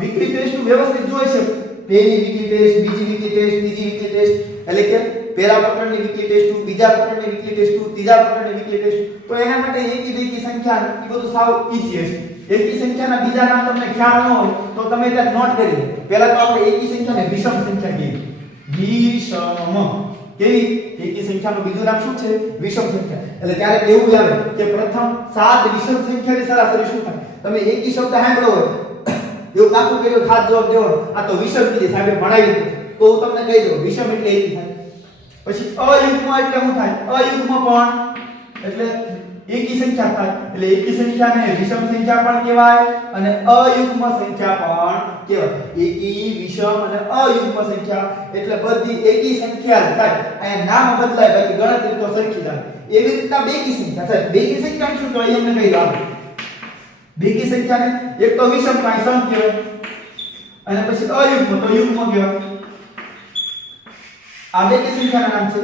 વીકલી ટેસ્ટનું વ્યવસ્થિત જોઈ છે, પહેલી વીકલી ટેસ્ટ, બીજી વીકલી ટેસ્ટ, ત્રીજી વીકલી ટેસ્ટ, એટલે કે પહેલા પ્રકરણની વીકલી ટેસ્ટ, બીજા પ્રકરણની વીકલી ટેસ્ટ, ત્રીજા પ્રકરણની વીકલી ટેસ્ટ. તો એના માટે એકી બેકી સંખ્યા એ બધું સાવ ઈઝી છે. એકી સંખ્યાના બીજા નામ તમને ખ્યાલ ન હોય તો તમે ત્યાં નોટ કરી લો. પહેલા તો આપણે એકી સંખ્યાને વિષમ સંખ્યા કહીએ. વિષમ કેવી? એકી સંખ્યાનું બીજું નામ શું છે? વિષમ સંખ્યા. એટલે ત્યારે એવું આવે કે પ્રથમ 7 વિષમ સંખ્યાની સરાસરી શું થાય? તમે એકી શબ્દ સાંભળો હોય એવું કાકું કર્યું ખાસ જવાબ દેવાનો, આ તો વિષમ કીધી સાહેબે ભણાવી દીધું તો હું તમને કહી દઉં વિષમ એટલે એકી થાય. પછી અયુગ્મ એટલે શું થાય? અયુગ્મ પણ એટલે એકી સંખ્યા થાય. એટલે એકી સંખ્યાને વિષમ સંખ્યા પણ કહેવાય અને અયુગ્મ સંખ્યા પણ કહેવાય. એકી, વિષમ અને અયુગ્મ સંખ્યા એટલે બધી એકી સંખ્યા જ થાય. અહીંયા નામ બદલાય બાકી ગણતરી તો સરખી થાય. એવી રીતના બેકી સંખ્યા થાય. બેકી સંખ્યા શું કહેવાય એમને કહી દઉં. બેકી સંખ્યાને એક તો વિષમ કાંઈ સમ કહેવાય અને પછી અયુગ્મ તો યુગ્મ કહેવાય. આ બેકી સંખ્યાના નામ છે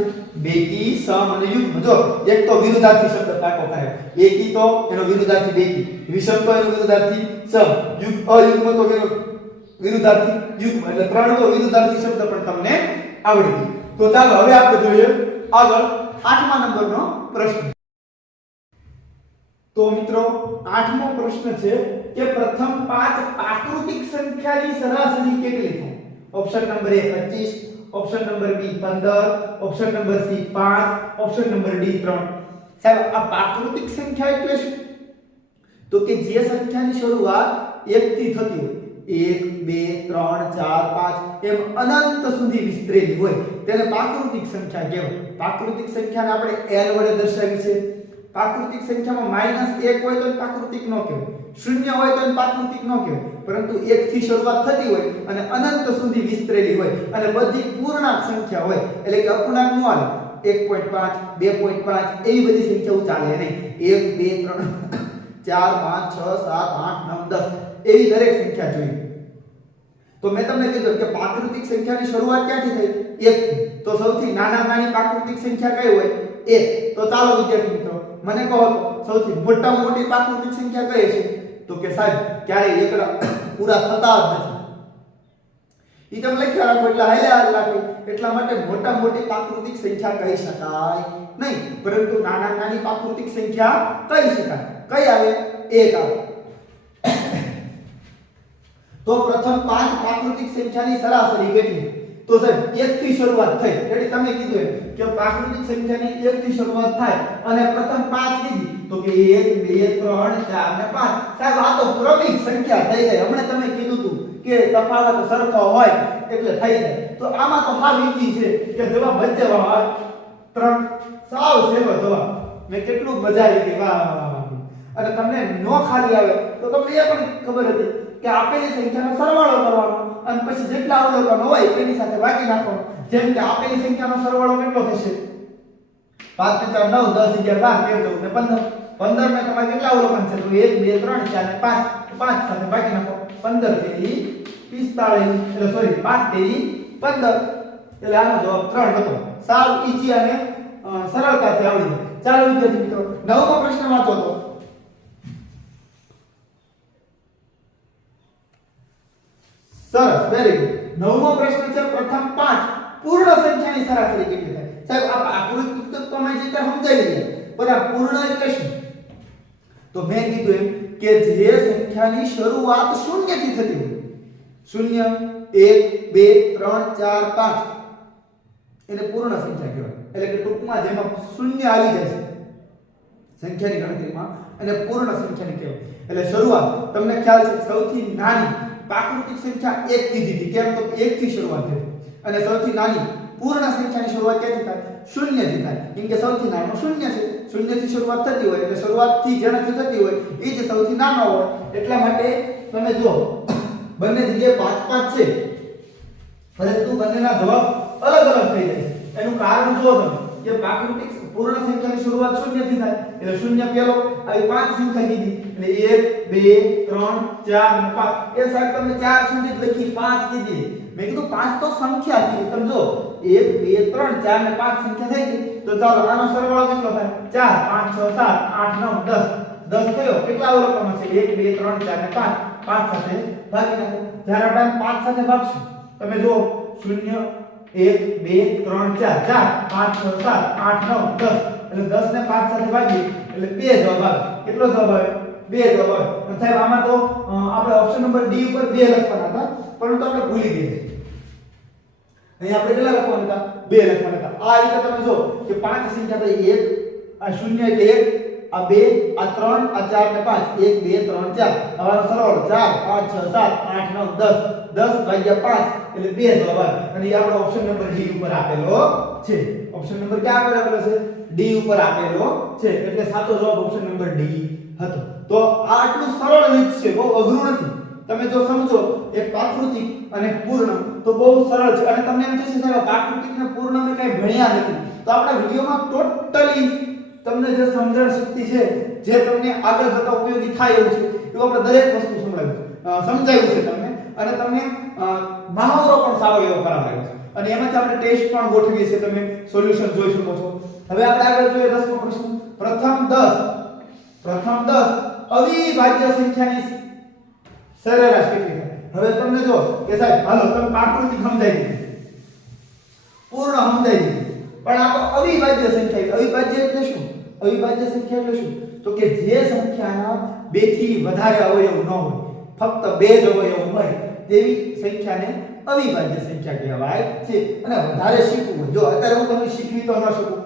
બેકી, સમ અને યુગ્મ. જો એક તો વિરુદ્ધાર્થી શબ્દ પાકો કરે. એકી તો એનો વિરુદ્ધાર્થી બેકી, વિષમ તો એનો વિરુદ્ધાર્થી સમ, અયુગ્મ તો વિરુદ્ધાર્થી યુગ્મ. એટલે ત્રણ તો વિરુદ્ધાર્થી શબ્દ પણ તમને આવડી ગયું. તો ચાલો હવે આપણે જોઈએ આગળ 8મા નંબરનો પ્રશ્ન. તો મિત્રો 8મો પ્રશ્ન છે કે પ્રથમ 5 પ્રાકૃતિક સંખ્યાની સરાસરી કેટલી થાય? Option number A 25, option number B 15, option number C 5, option number D 3. સાહેબ આ પ્રાકૃતિક સંખ્યા એટલે શું? તો કે જે સંખ્યાની શરૂઆત 1 થી થતી હોય, 1 2 3 4 5 એમ અનંત સુધી વિસ્તરેલી હોય તેને પ્રાકૃતિક સંખ્યા કહેવાય. પ્રાકૃતિક સંખ્યાને આપણે n વડે દર્શાવી છે. પ્રાકૃતિક સંખ્યામાં -1 હોય તો પ્રાકૃતિક ન કહેવાય, 0 હોય તો પ્રાકૃતિક ન કહેવાય, પરંતુ 1 થી શરૂઆત થતી હોય અને અનંત સુધી વિસ્તરેલી હોય અને બધી પૂર્ણાંક સંખ્યા હોય એટલે કે અપૂર્ણાંક ન આવે, 1.5 2.5 એવી બધી સંખ્યાઓ ચાલે નહીં. 1 2 3 4 5 6 7 8 9 10 એવી દરેક સંખ્યા જોઈએ. તો મેં તમને કીધું કે પ્રાકૃતિક સંખ્યાની શરૂઆત ક્યાંથી થઈ? 1 થી. તો સૌથી નાની પ્રાકૃતિક સંખ્યા કઈ હોય? 1. તો ચાલો વિદ્યાર્થી મિત્રો મને કહો તો સૌથી મોટામાં મોટી પ્રાકૃતિક સંખ્યા કઈ છે? તો કે સાહેબ ક્યારેય એકડા પૂરા થતા જ નથી. ઈ તમે લખ્યા રાખો એટલે હાલ્યા રાખો. એટલા માટે મોટામાં મોટી પ્રાકૃતિક સંખ્યા કહી શકાય નહીં, પરંતુ નાની પ્રાકૃતિક સંખ્યા કહી શકાય. કઈ આવે? 1 આવે. તો પ્રથમ 5 પ્રાકૃતિક સંખ્યાની સરાસરી કેટલી? તો સાહેબ 1 થી શરૂઆત થઈ. એટલે તમે કીધું એમ કે પ્રાકૃતિક સંખ્યાની 1 થી શરૂઆત થાય અને પ્રથમ 5 કીધી તો કે 1 2 3 4 અને 5. સાહેબ આ તો ક્રમિક સંખ્યા થઈ જાય. હમણાં તમે કીધું હતું કે તફાવત સરખો હોય એટલે થઈ જાય. તો આમાં તો હાવ ઈઝી છે કે જવાબ વચ્ચે આવે 3. સાવ સહેલો જવાબ. મેં કેટલું બજાવી દીધી. વાહ વાહ વાહ. અને તમને નો ખાલી આવે તો તમને એ પણ ખબર હતી કે આપેલી સંખ્યાનો સરવાળો કરવાનો અને પછી જેટલા અવલોકન હોય તેની સાથે ભાગી નાખવાનો. જેમ કે આપેલી સંખ્યાનો સરવાળો કેટલો થશે? 5 × 9 10 11 12 13 14 ને 15. 15 ને તમારે કેટલા અવલોકન છે? તો 1 2 3 4 ને 5. 5 સાથે ભાગી નાખો. 15 તેરી 45 એટલે સોરી 5 તેરી 15 એટલે આનો જવાબ 3 હતો. સાવ ઈઝી અને સરળતાથી આવડી જાય. ચાલો વિદ્યાર્થી મિત્રો નવમો પ્રશ્ન વાંચો તો. સરસ, વેરી ગુડ. નવમો પ્રશ્ન છે પ્રથમ 5 પૂર્ણ સંખ્યાની સરાસરી કેટલી થાય? સાહેબ આ આકૃતિ તો તમે જે સમજાવી ગયા, પણ આ પૂર્ણ એટલે શું? તો મેં કીધું એમ કે જે સંખ્યાની શરૂઆત શૂન્યથી થતી હોય, 0 1 2 3 4 5 એને પૂર્ણ સંખ્યા કહેવાય. એટલે કે ટૂંકમાં જેમાં શૂન્ય આવી જાય છે સંખ્યાની ગણતરીમાં એને પૂર્ણ સંખ્યાની કહેવાય. એટલે શરૂઆત તમને ખ્યાલ છે સૌથી નાની પ્રાકૃતિક સંખ્યા 1 કીધી હતી. કેમ? તો 1 થી શરૂઆત થઈ અને સૌથી નાની પૂર્ણ સંખ્યાની શરૂઆત ક્યાંથી થાય? 0 થી થાય. કેમ કે સૌથી નાનો 0 છે. 0 થી શરૂઆત થતી હોય એટલે શરૂઆતથી જેનાથી થતી હોય એ જ સૌથી નાનો હોય. એટલા માટે તમે જો બંને જગ્યાએ 5 5 છે પરંતુ બંનેના જવાબ અલગ અલગ થઈ જાય છે. એનું કારણ જુઓ તમે કે પ્રાકૃતિક પૂર્ણ સંખ્યાની શરૂઆત 0 થી થાય એટલે 0 પહેલો આવી 5 સંખ્યા કીધી એટલે 1 2 3 4 અને 5. એ સાહેબ તમે 4 સુધી જ લખી 5 કીધી. મેં કીધું 5 તો સંખ્યા હતી. તમે જો 1 2 3 4 અને 5 સંખ્યા થઈ ગઈ. તો ચાલો આનો સરવાળો કેટલો થાય? 4 5 6 7 8 9 10 10 થયો. કેટલા અવલોકનો છે? 1 2 3 4 અને 5. 5 સાથે ભાગી નાખો. જ્યારે આપણે 5 સાથે ભાગશું તમે જો 0 1 2 3 4 4 5 6 7 8 9 10 એટલે 10 ને 5 સાથે ભાગીએ એટલે 2 જવાબ આવે. કેટલો જવાબ આવે? 2 જવાબ આવે. અને સાહેબ આમાં તો આપણે ઓપ્શન નંબર ડી ઉપર 2 લખવાના હતા પરંતુ આપણે ભૂલી ગયા. અહીં આપણે કેટલા લખવાના હતા? 2 લખવાના હતા. આ રીતે તમે જો કે 5 સંખ્યા થઈ 1 આ 0 એટલે 1 આ 2 આ 3 આ 4 ને 5 1 2 3 4 આવાનો સરવાળો 4 5 6 7 8 9 10 10 ભાગ્યા 5 એટલે 2 જવાબ આવે. અને એ આપણો ઓપ્શન નંબર ડી ઉપર આપેલો છે. ઓપ્શન નંબર ક્યાં પર આપેલો છે? ડી ઉપર આપેલો છે. એટલે સાચો જવાબ ઓપ્શન નંબર ડી હતો. તો આ આટલું સરળ રીત છે, બહુ અઘરું નથી. તમે જો સમજો એક પ્રાકૃતિક અને પૂર્ણ તો બહુ સરળ છે. અને તમને એમ થશે સાહેબ પ્રાકૃતિક અને પૂર્ણ મેં કઈ ભણ્યા નથી. તો આપણા વિડિયોમાં ટોટલી તમને જે સમજણ શક્તિ છે જે તમને આગળ જતા ઉપયોગી થાય એવું છે એવું આપણે દરેક વસ્તુ સમજાવ્યું છે તમને. અને તમને મહાવરો પણ સારો એવો કરાવાયો છે. અને એમાંથી આપણે ટેસ્ટ પણ ગોઠવીએ છીએ. તમે સોલ્યુશન જોઈ શકો છો. હવે આપણે આગળ જોઈએ 10મો પ્રશ્ન. પ્રથમ 10 અવિભાજ્ય સંખ્યાની સરેરાશ કેટલી થાય? હવે તમને જો કે સાહેબ હાલો તમે પ્રાકૃતિક સમજાઈ દીધી, પૂર્ણ સમજાઈ દીધી, પણ આ તો અવિભાજ્ય સંખ્યા. અવિભાજ્ય એટલે શું? અવિભાજ્ય સંખ્યા એટલે શું? તો કે જે સંખ્યાના 2 થી વધારે અવયવ ન હોય, ફક્ત 2 જ અવયવ હોય તેવી સંખ્યાને અવિભાજ્ય સંખ્યા કહેવાય છે. અને વધારે શીખવું હોય, જો અત્યારે હું તમને શીખવી તો ન શકું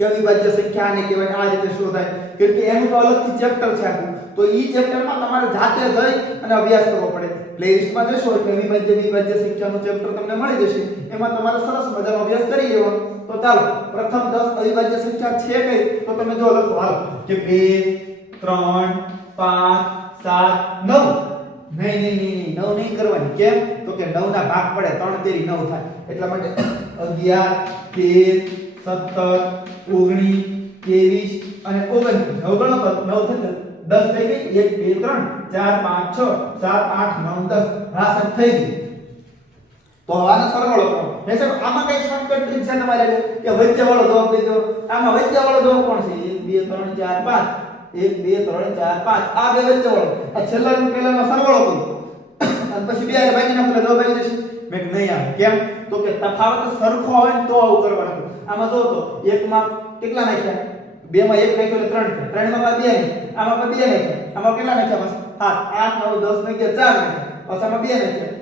કે અવિભાજ્ય સંખ્યા આને કહેવાય, આ રીતે શોધાય, કેમ કે એનું તો અલગથી ચેપ્ટર છે આખું. તો ઈ ચેપ્ટરમાં તમારે જાતે જઈ અને અભ્યાસ કરવો પડે. પ્લેલિસ્ટમાં જશો એટલે વિભાજ્ય સંખ્યાનું ચેપ્ટર તમને મળી જશે, એમાં તમારે સરસ મજાનો અભ્યાસ કરી લેવાનો. તો ચાલો પ્રથમ 10 અવિભાજ્ય સંખ્યા છે કઈ, તો તમે જો લખો હાલો કે 2 3 5 7 9. નહીં 9 નહીં કરવાની. કેમ? તો કે 9 ના ભાગ પડે 3 તેરી 9 થાય, એટલા માટે 11 13 17 19 23 અને 29. હવે ગણો તો 9 થશે 10 થઈ ગઈ. 1 2 3 4 5 6 7 8 9 10. હા સર થઈ ગઈ. તો આનો સરવાળો કરો. હે સાહેબ આમાં કઈ શોર્ટકટ ટ્રીક છે તમારે કે વચ્ચે વાળો જવાબ દેજો. આમાં વચ્ચે વાળો જવાબ કોણ છે? 1 2 3 4 5. 1 2 3 4 5. આ બે વચ્ચે વાળો. આ છેલ્લાનો પહેલાનો સરવાળો કરો અને પછી બે આરે બાકી નાખો જવાબ આવી જશે. મેં નહીં આવે. કેમ? તો કે તફાવત સરખો હોય ને તો આવું કરવાનું. આમાં જો તો એકમાં કેટલા નાખ્યા? 2 માં 1 નાખ્યો એટલે 3 થયા. 3 માં 2 નાખ્યા. આમાં 2 નાખ્યા. આમાં કેટલા નાખ્યા? બસ 7 8 9 10 નાખ્યા 4 નાખ્યા. પછી આમાં 2 નાખ્યા.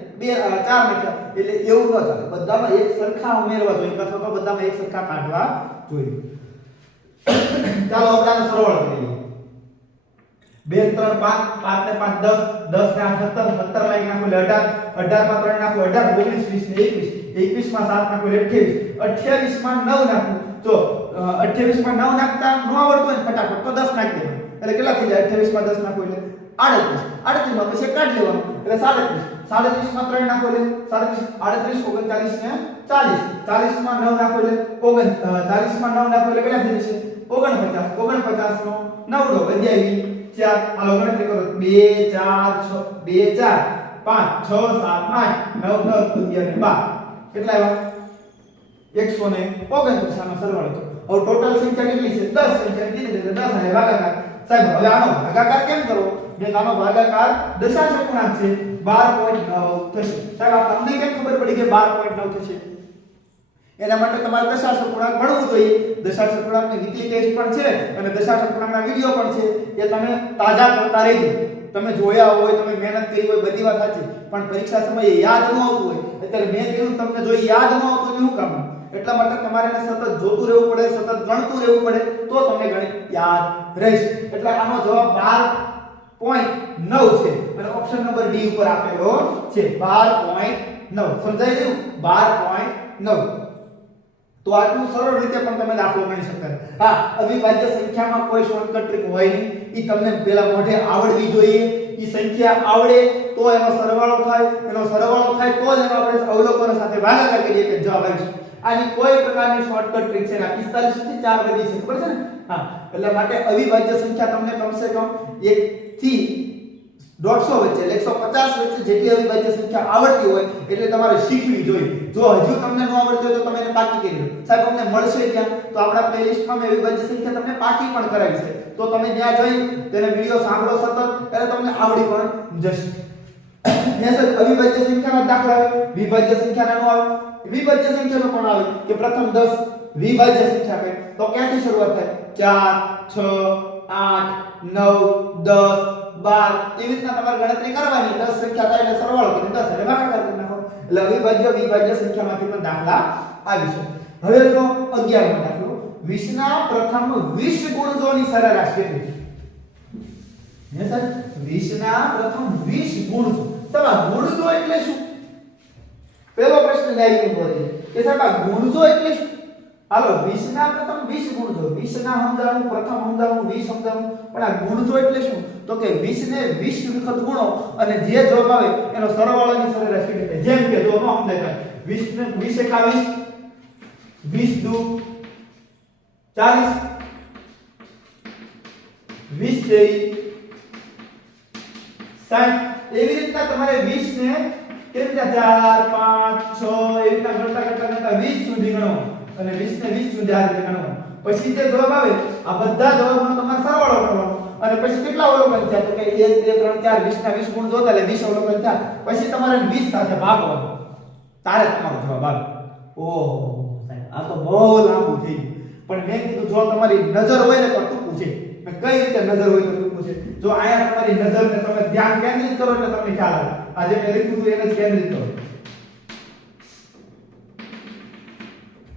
4 નાખ્યા. એટલે એવું ન ચાલે. બધામાં એક સરખા ઉમેરવા જોઈએ અથવા તો બધામાં એક સરખા કાઢવા જોઈએ. ચાલો આપણે આનો સરવાળો કરીએ. 2 3 5 5 ને 5 10 10 ને 17 17 લાઈન નાખો એટલે 18 18 માં 3 નાખો 18 19 20 ને 21 21 માં 7 નાખો એટલે 28 28 માં 9 નાખો. જો 28 માં 9 નાખતા ન આવડતું હોય ફટાફટ તો 10 નાખી દેવાનું. એટલે કેટલા થઈ જાય? 28 માં 10 નાખો એટલે 38 38 માં પછી કાઢી લેવાનું એટલે 37 37 માં 3 નાખો એટલે 37 38 39 ને 40 40 માં 9 નાખો એટલે 40 માં 9 નાખો એટલે કેટલા થઈ જશે? 49 49 નો 9 નો વધ્યા 4. હાલો ગણતરી કરો. 2 4 6 2 4 5 6 7 8 9 10 11 ને 12. કેટલા આવ્યા? 129 આનો સરવાળો તો. હવે ટોટલ સંખ્યા કેટલી છે? 10 સંખ્યા કીધી એટલે 10 અને ભાગાકાર. સાહેબ હવે આનો ભાગાકાર કેમ કરવો? જે આનો ભાગાકાર દશાંશ અપૂર્ણાંક છે 12.9 થશે. સાહેબ આ તમને કેમ ખબર પડી કે 12.9 થશે? એના માટે તમારે દશાંશ અપૂર્ણાંક ભણવું જોઈએ. દશાંશ અપૂર્ણાંકની વીકલી ટેસ્ટ પણ છે અને દશાંશ અપૂર્ણાંકના વિડિયો પણ છે. એ તમે તાજા કરતા રહેજો. તમે જોયા હોય, તમે મહેનત કરી હોય, બધી વાત સાચી, પણ પરીક્ષા સમયે યાદ ન આવતું હોય. અત્યારે મેં કીધું તમને જો યાદ ન આવતું હોય શું કામ? એટલા માટે તમારે સતત જોતું રહેવું પડે, સતત ગણતું રહેવું પડે તો તમને ગણિત યાદ રહેશે. એટલે આનો જવાબ 12.9 છે અને ઓપ્શન નંબર ડી ઉપર આપેલો છે 12.9. સમજાઈ ગયું? 12.9. તો આટલું સરળ રીતે પણ તમે દાખલો ગણી શકતા. હા, અવિભાજ્ય સંખ્યામાં કોઈ શોર્ટકટ ટ્રીક હોય નહીં. ઈ તમને પહેલા મોઢે આવડવી જોઈએ. ઈ સંખ્યા આવડે તો એનો સરવાળો થાય, એનો સરવાળો થાય તો જ એનો આપણે અવલોકનો સાથે ભાગાકાર કરીએ કે જવાબ આવી શકે. આની કોઈ પ્રકારની શોર્ટકટ ટ્રીક છે ના. 45 થી 4 વધી છે, ખબર છે ને? હા, એટલે માટે અવિભાજ્ય સંખ્યા તમને કમસે કમ 1 થી 150 વચ્ચે એટલે 150 વચ્ચે જેટલી અવિભાજ્ય સંખ્યા આવડતી હોય એટલે તમારે શીખવી જોઈએ. જો હજુ તમને ન આવડતી હોય તો તમે એને પાકી કરી લો. સાહેબ અમને મળશે ક્યાં? તો આપણા પ્લેલિસ્ટમાં મેં અવિભાજ્ય સંખ્યા તમને પાકી પણ કરાવી છે. તો તમે ત્યાં જઈ તેને વિડિયો સાંભળો સતત એટલે તમને આવડી પણ જશે. ત્યાં સર અવિભાજ્ય સંખ્યાના દાખલા આવે, વિભાજ્ય સંખ્યાના નો આવે. વિભાજ્ય સંખ્યાનો પણ આવે કે પ્રથમ 10 વિભાજ્ય સંખ્યા કઈ તો ક્યાંથી શરૂઆત થાય? 4 6 8 9 10 12 એવી રીતના તમારે ગણતરી કરવાની. 10 સંખ્યા થાય એટલે સરવાળો કરીને 10 એટલે ભાગાકાર કરી નાખો. એટલે અવિભાજ્ય વિભાજ્ય સંખ્યામાંથી પણ દાખલા આવી છે. હવે જો 11મો દાખલો. 20 ના પ્રથમ 20 ગુણજોની સરેરાશ કેટલી? હે સર 20 ના પ્રથમ 20 ગુણજો. સવાલ ગુણજો એટલે શું? પહેલો પ્રશ્ન લાઈવ ઉભો રહે કે સાહેબ આ ગુણજો એટલે શું? હાલો 20 ના પ્રથમ 20 ગુણજો. 20 ના સમજાવું, પ્રથમ સમજાવું, 20 સમજાવું, પણ આ ગુણજો એટલે શું? તો કે 20 ને 20 વખત ગુણો અને જે જવાબ આવે એનો સરવાળાની સરેરાશ કેટલી? જેમ કે જો નો સમજાય 20 ને 20 21 20 દુ 40 20 તેરી 60. એવી રીતના તમારે 20 ને કેવી રીતે 4 5 6 એવી રીતના કરતા 20 સુધી ગણો અને 20 ને 20 સુધી આ રીતે ગણો. પછી જે જવાબ આવે આ બધા જવાબનો તમારે સરવાળો કરવાનો અને પછી કેટલા અવલોકન થયા? તો કે 1 2 3 4 20 ના 20 ગુણ જોતા એટલે 20 અવલોકન થયા. પછી તમારે 20 સાથે ભાગવાનું તારે તમારો જવાબ આવે. ઓહો સાહેબ આ તો બહુ લાંબુ થઈ ગયું. પણ મેં કીધું જો તમારી નજર હોય ને તો ટૂંકું છે. મેં કઈ રીતે નજર હોય તો ટૂંકું છે? જો આયા તમારી નજરને તમે ધ્યાન કેન્દ્રિત કરો એટલે તમને ખ્યાલ આવે. આજે મેં લખ્યું હતું એને જ કેન્દ્રિત કરો.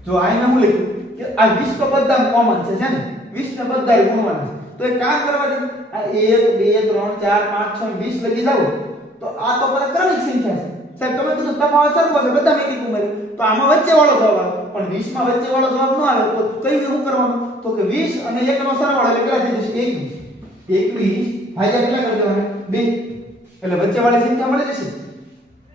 જો આયા હું લખ્યું કે આ 20 તો બધા કોમન છે ને? 20 ને બધા ગુણવાના છે. તો એક કામ કરવા દે, આ 1 2 3 4 5 6 20 લખી જાવ તો આ તો મને ક્રમિક સંખ્યા છે સાહેબ તમે કીધું તફાવત સરખો છે બધા મેં કીધું માર્યું તો આમાં વચ્ચે વાળો જવાબ આવે પણ 20 માં વચ્ચે વાળો જવાબ ન આવે તો કઈ શું કરવાનું તો કે 20 અને 1 નો સરવાળો એટલે કેટલા થઈ જશે 21 ભાગ્યા કેટલા કરી દેવાના 2 એટલે વચ્ચે વાળી સંખ્યા મળી જશે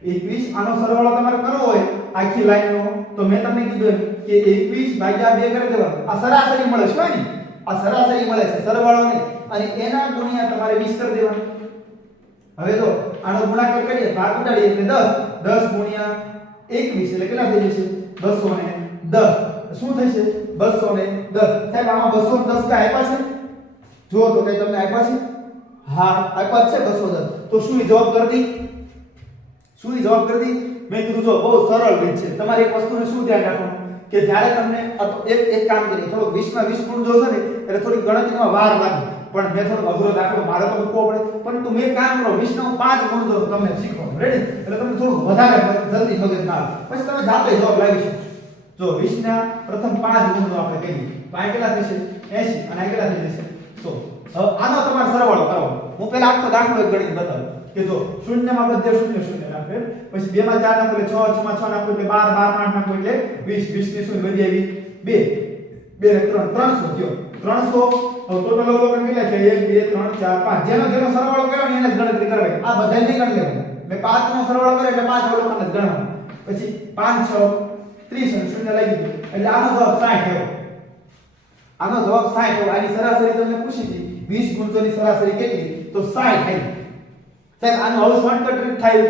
21 આનો સરવાળો તમારે કરવો હોય આખી લાઈનનો તો મેં તમને કીધું કે 21 ભાગ્યા 2 કરી દેવાનો આ સરાસરી મળે છે ને આ સરાસરી મળે છે સરવાળો નહીં અને એના ગુણ્યા તમારે 20 કરી દેવાનો હવે જો આનો ગુણાકાર કરીએ ભાગ ઉડાડીએ એટલે 10 ગુણ્યા 21 એટલે કેટલા થઈ જશે 210 શું થશે 210 સાહેબ આમાં 210 કા આપ્યા છે જો તો કઈ તમને આપ્યા છે હા આપ્યા છે 210 તો શું જવાબ કરી દી શું જવાબ કરી દી મેં કીધું જો બહુ સરળ રીત છે તમારી એક વસ્તુને શું ધ્યાન રાખવાનું કે જ્યારે તમને એક કામ કરીએ થોડો 20 માં 20 ગુણ જો છે ને એટલે થોડી ગણતરીમાં વાર લાગે પણ મેં થોડો અઘરો દાખલો મારે તો મૂકવો પડે પરંતુ મેં કામ કરો 20 નો 5 ગુણ જો તમને શીખવાનું રેડી એટલે તમને થોડું વધારે જલ્દી મગજ ના આવે પછી તમે જાતે જવાબ લાવી શકો જો 20 ના પ્રથમ 5 ગુણ જો આપણે કહીએ તો આ કેટલા થશે 80 અને આ કેટલા થઈ જશે 100 હવે આનો તમારે સરવાળો કરવાનો હું પહેલા આખો દાખલો એક ગણિત બતાવું કે જો શૂન્યમાં બધે શૂન્ય શૂન્ય રાખે પછી 2 માં 4 નાખો એટલે 6 6 માં 6 નાખો એટલે 12 12 માં 8 નાખો એટલે 20 20 ની શૂન્ય વધી આવી 2 2 ને 3 300 થયો 300 ટોટલ અવલોકન કેટલા છે 1 2 3 4 5 જેનો સરવાળો કર્યો ને એને જ ગણતરી કરવાની આ બધાય નહીં ગણી લેવાનું મેં 5 નો સરવાળો કર્યો એટલે 5 અવલોકન જ ગણવાનું પછી 5 6 30 અને શૂન્ય લાગી ગયું એટલે આનો જવાબ 60 થયો આનો જવાબ 60 થયો આની સરાસરી તમને પૂછી હતી 20 ગુણ્યાની સરાસરી કેટલી તો 60 થઈ સાહેબ આનો હવે શોર્ટકટ રીત થાય